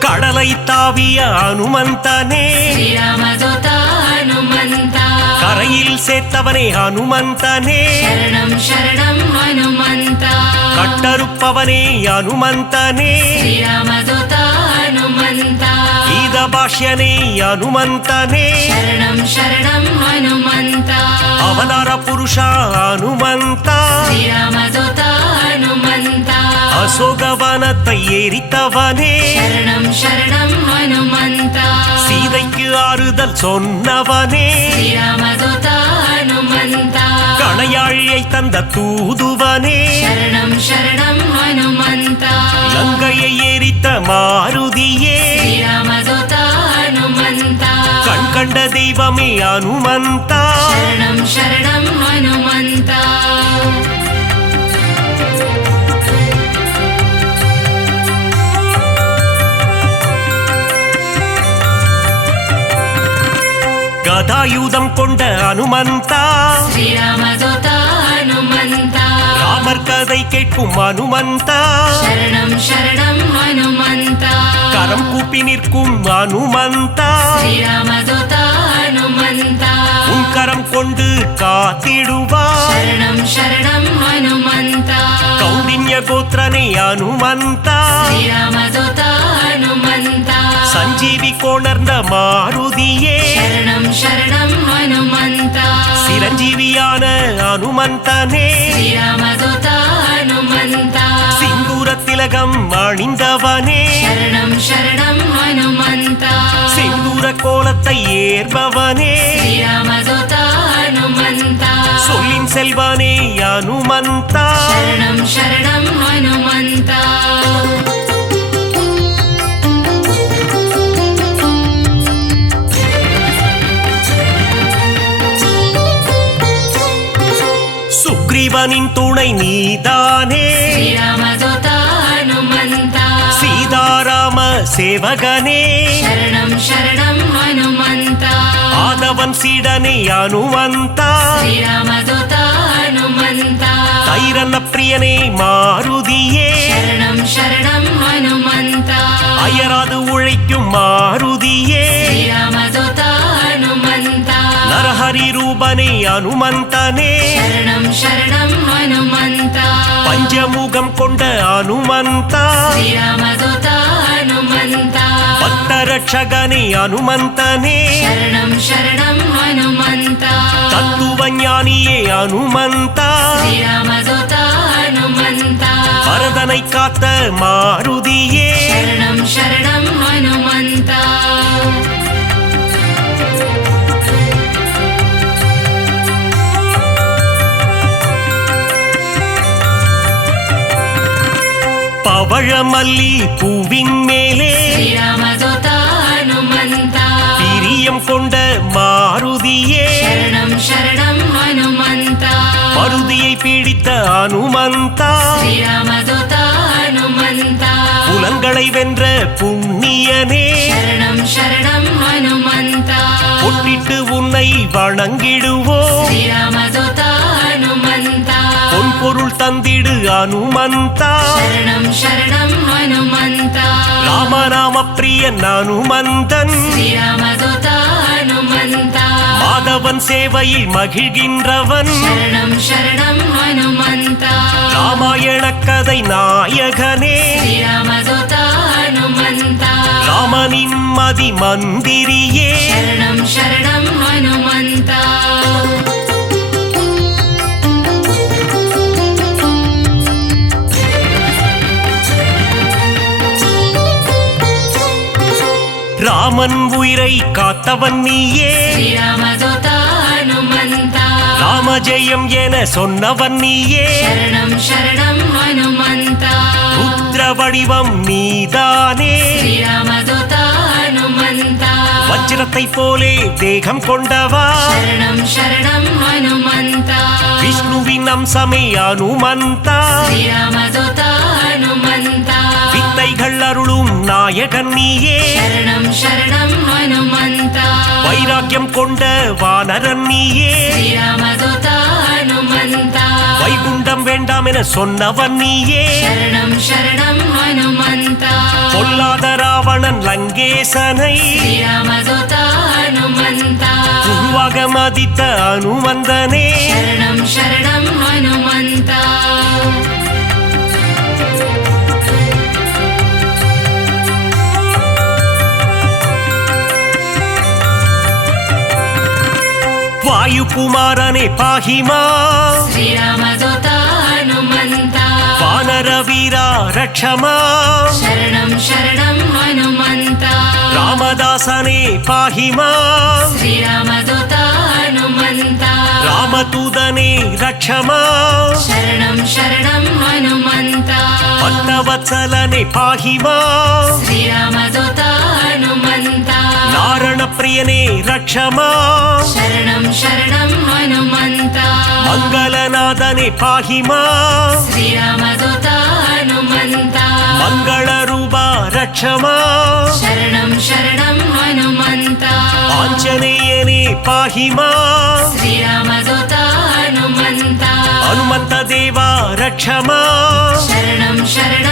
கடலை தாவிய அனுமந்தனே ஸ்ரீராமதூதா ஹனுமந்தா கரையில் சேர்த்தவனே அனுமந்தனே சரணம் சரணம் ஹனுமந்தா கட்டறுப்பவனே அனுமந்தனே ஸ்ரீராமதூதா ஹனுமந்தா கீத பாஷ்யனே அனுமந்தனே சரணம் சரணம் ஹனுமந்தா அவதார புருஷா அனுமந்தா ஸ்ரீராமதூதா ஹனுமந்தா அசோகவனத்தை எரித்தவனே சரணம் சரணம் ஹனுமந்தா சீதைக்கு ஆறுதல் சொன்னவனே ஸ்ரீராமதூதா ஹனுமந்தா கணையாழியை தந்த தூதுவனே சரணம் சரணம் ஹனுமந்தா லங்கையை எரித்த மாருதியே ஸ்ரீராமதூதா ஹனுமந்தா கண் கண்ட தெய்வமே அனுமந்தா சரணம் சரணம் ஹனுமந்தா கதாயுதம் கொண்ட அனுமந்தா ஸ்ரீராமதூதா ஹனுமந்தா ராமர் கதை கேட்கும் அனுமந்தா சரணம் சரணம் ஹனுமந்தா கரம் கூப்பி நிற்கும் அனுமந்தா ஸ்ரீராமதூதா ஹனுமந்தா உன் கரம் கொண்டு காத்திடுவார் சரணம் சரணம் ஹனுமந்தா கௌண்டின்ய கோத்திரனே அனுமந்தா ஸ்ரீராமதூதா ஹனுமந்தா சஞ்சீவி கோணர்ந்த மாருதியே சரணம் சரணம் ஹனுமந்தா சிரஞ்சீவியான அனுமந்தனே ஸ்ரீராமதூதா ஹனுமந்தா சிந்தூர திலகம் அணிந்தவனே சரணம் சரணம் ஹனுமந்தா செந்தூர கோலத்தை ஏற்பவனே ஸ்ரீராமதூதா ஹனுமந்தா சொல்லின் செல்வனே அனுமந்தா சரணம் சரணம் ஹனுமந்தா சுக்ரீவனின் துணை நீதானே ஸ்ரீராமதூதா ஹனுமந்தா சீதாராம சேவகனே சரணம் சரணம் ஹனுமந்தா ஆதவன் சீடனே அனுமந்தா ஸ்ரீராமதூதா ஹனுமந்தா தைரன பிரியனே மாருதியே சரணம் சரணம் ஹனுமந்தா அயராது உழைக்கும் மாருதியே ஸ்ரீராமதூதா ஹனுமந்தா நரஹரி ரூபனே அனுமந்தனே சரணம் சரணம் ஹனுமந்தா பஞ்சமுகம் கொண்ட அனுமந்தா ஸ்ரீராமதூதா ஹனுமந்தா பக்தரட்சகனே அனுமந்தனே சரணம் சரணம் ஹனுமந்தா தத்துவஞானியே அனுமந்தா ஸ்ரீராமதூதா ஹனுமந்தா பரதனை காத்த மாருதியே சரணம் சரணம் ஹனுமந்தா பவழமல்லி பூவின் மேலே ஸ்ரீராமதூத ஹனுமந்த பிரியம் கொண்ட மாருதியே சரணம் சரணம் ஹனுமந்த மருதியை பிடித்த அனுமந்தா ஸ்ரீராமதூத ஹனுமந்த புலன்களை வென்ற புண்ணியனே சரணம் சரணம் ஹனுமந்த பொன்னிட்டு உன்னை வணங்கிடுவோம் ஸ்ரீராமதூத ஹனுமந்த பொன் பொருள் தந்திடு அனுமந்தா சரணம் சரணம் ஹனுமந்த ராமநாம பிரியன் அனுமந்தன் ஸ்ரீராமதூத ஹனுமந்த மாதவன் சேவையில் மகிழ்கின்றவன் சரணம் சரணம் ஹனுமந்த ராமாயண கதை நாயகனே ஸ்ரீராமதூத ஹனுமந்த ராமனின் மதி மந்திரியே சரணம் சரணம் ஹனுமந்த ராமன் உயிரை காத்தவன் நீயே ஸ்ரீராமதூத ஹனுமந்த ராமஜெயம் என சொன்னவன் நீயே சரணம் சரணம் ஹனுமந்த ருத்ர வடிவம் நீதானே ஸ்ரீராமதூத ஹனுமந்த வஜ்ரத்தை போலே தேகம் கொண்டவா சரணம் சரணம் ஹனுமந்த விஷ்ணுவின் அம்சமே அனுமந்தா ஸ்ரீராமதூத ஹனுமந்த வித்தைகள் அருளும் நாயகன் நீயே சரணம் சரணம் ஹனுமந்த வைராக்கியம் கொண்ட வானரன் நீயே ஸ்ரீராமதூத ஹனுமந்த வைகுண்டம் வேண்டாம் என சொன்னவன் நீயே சரணம் சரணம் ஹனுமந்த பொல்லாத ராவணன் லங்கேசனை ஸ்ரீராமதூத ஹனுமந்த குருவாக மதித்த அனுமந்தனே சரணம் சரணம் ஹனுமந்த வாயுகுமாரனே பாகிமா ஸ்ரீராமதூத ஹனுமந்த வானர வீரா ரட்சமா சரணம் சரணம் ஹனுமந்த ராமதாசனே பாகிமா ஸ்ரீராமதூத ஹனுமந்த ராமதூதனே ரட்சமா சரணம் சரணம் ஹனுமந்த பக்தவத்சலனே பாகிமா ஸ்ரீராமதூத ஹனுமந்த நாரண பிரியனே ரட்சமா சரணம் சரணம் ஹனுமந்த மங்களநாதனே பாகிமா ஸ்ரீராமதூத ஹனுமந்த மங்கள ரூபா ரட்சமா சரணம் சரணம் ஹனுமந்த ஆஞ்சநேயனே பாகிமா ஸ்ரீராமதூத ஹனுமந்த ஹனுமந்த தேவா ரட்சமா சரணம் சரணம்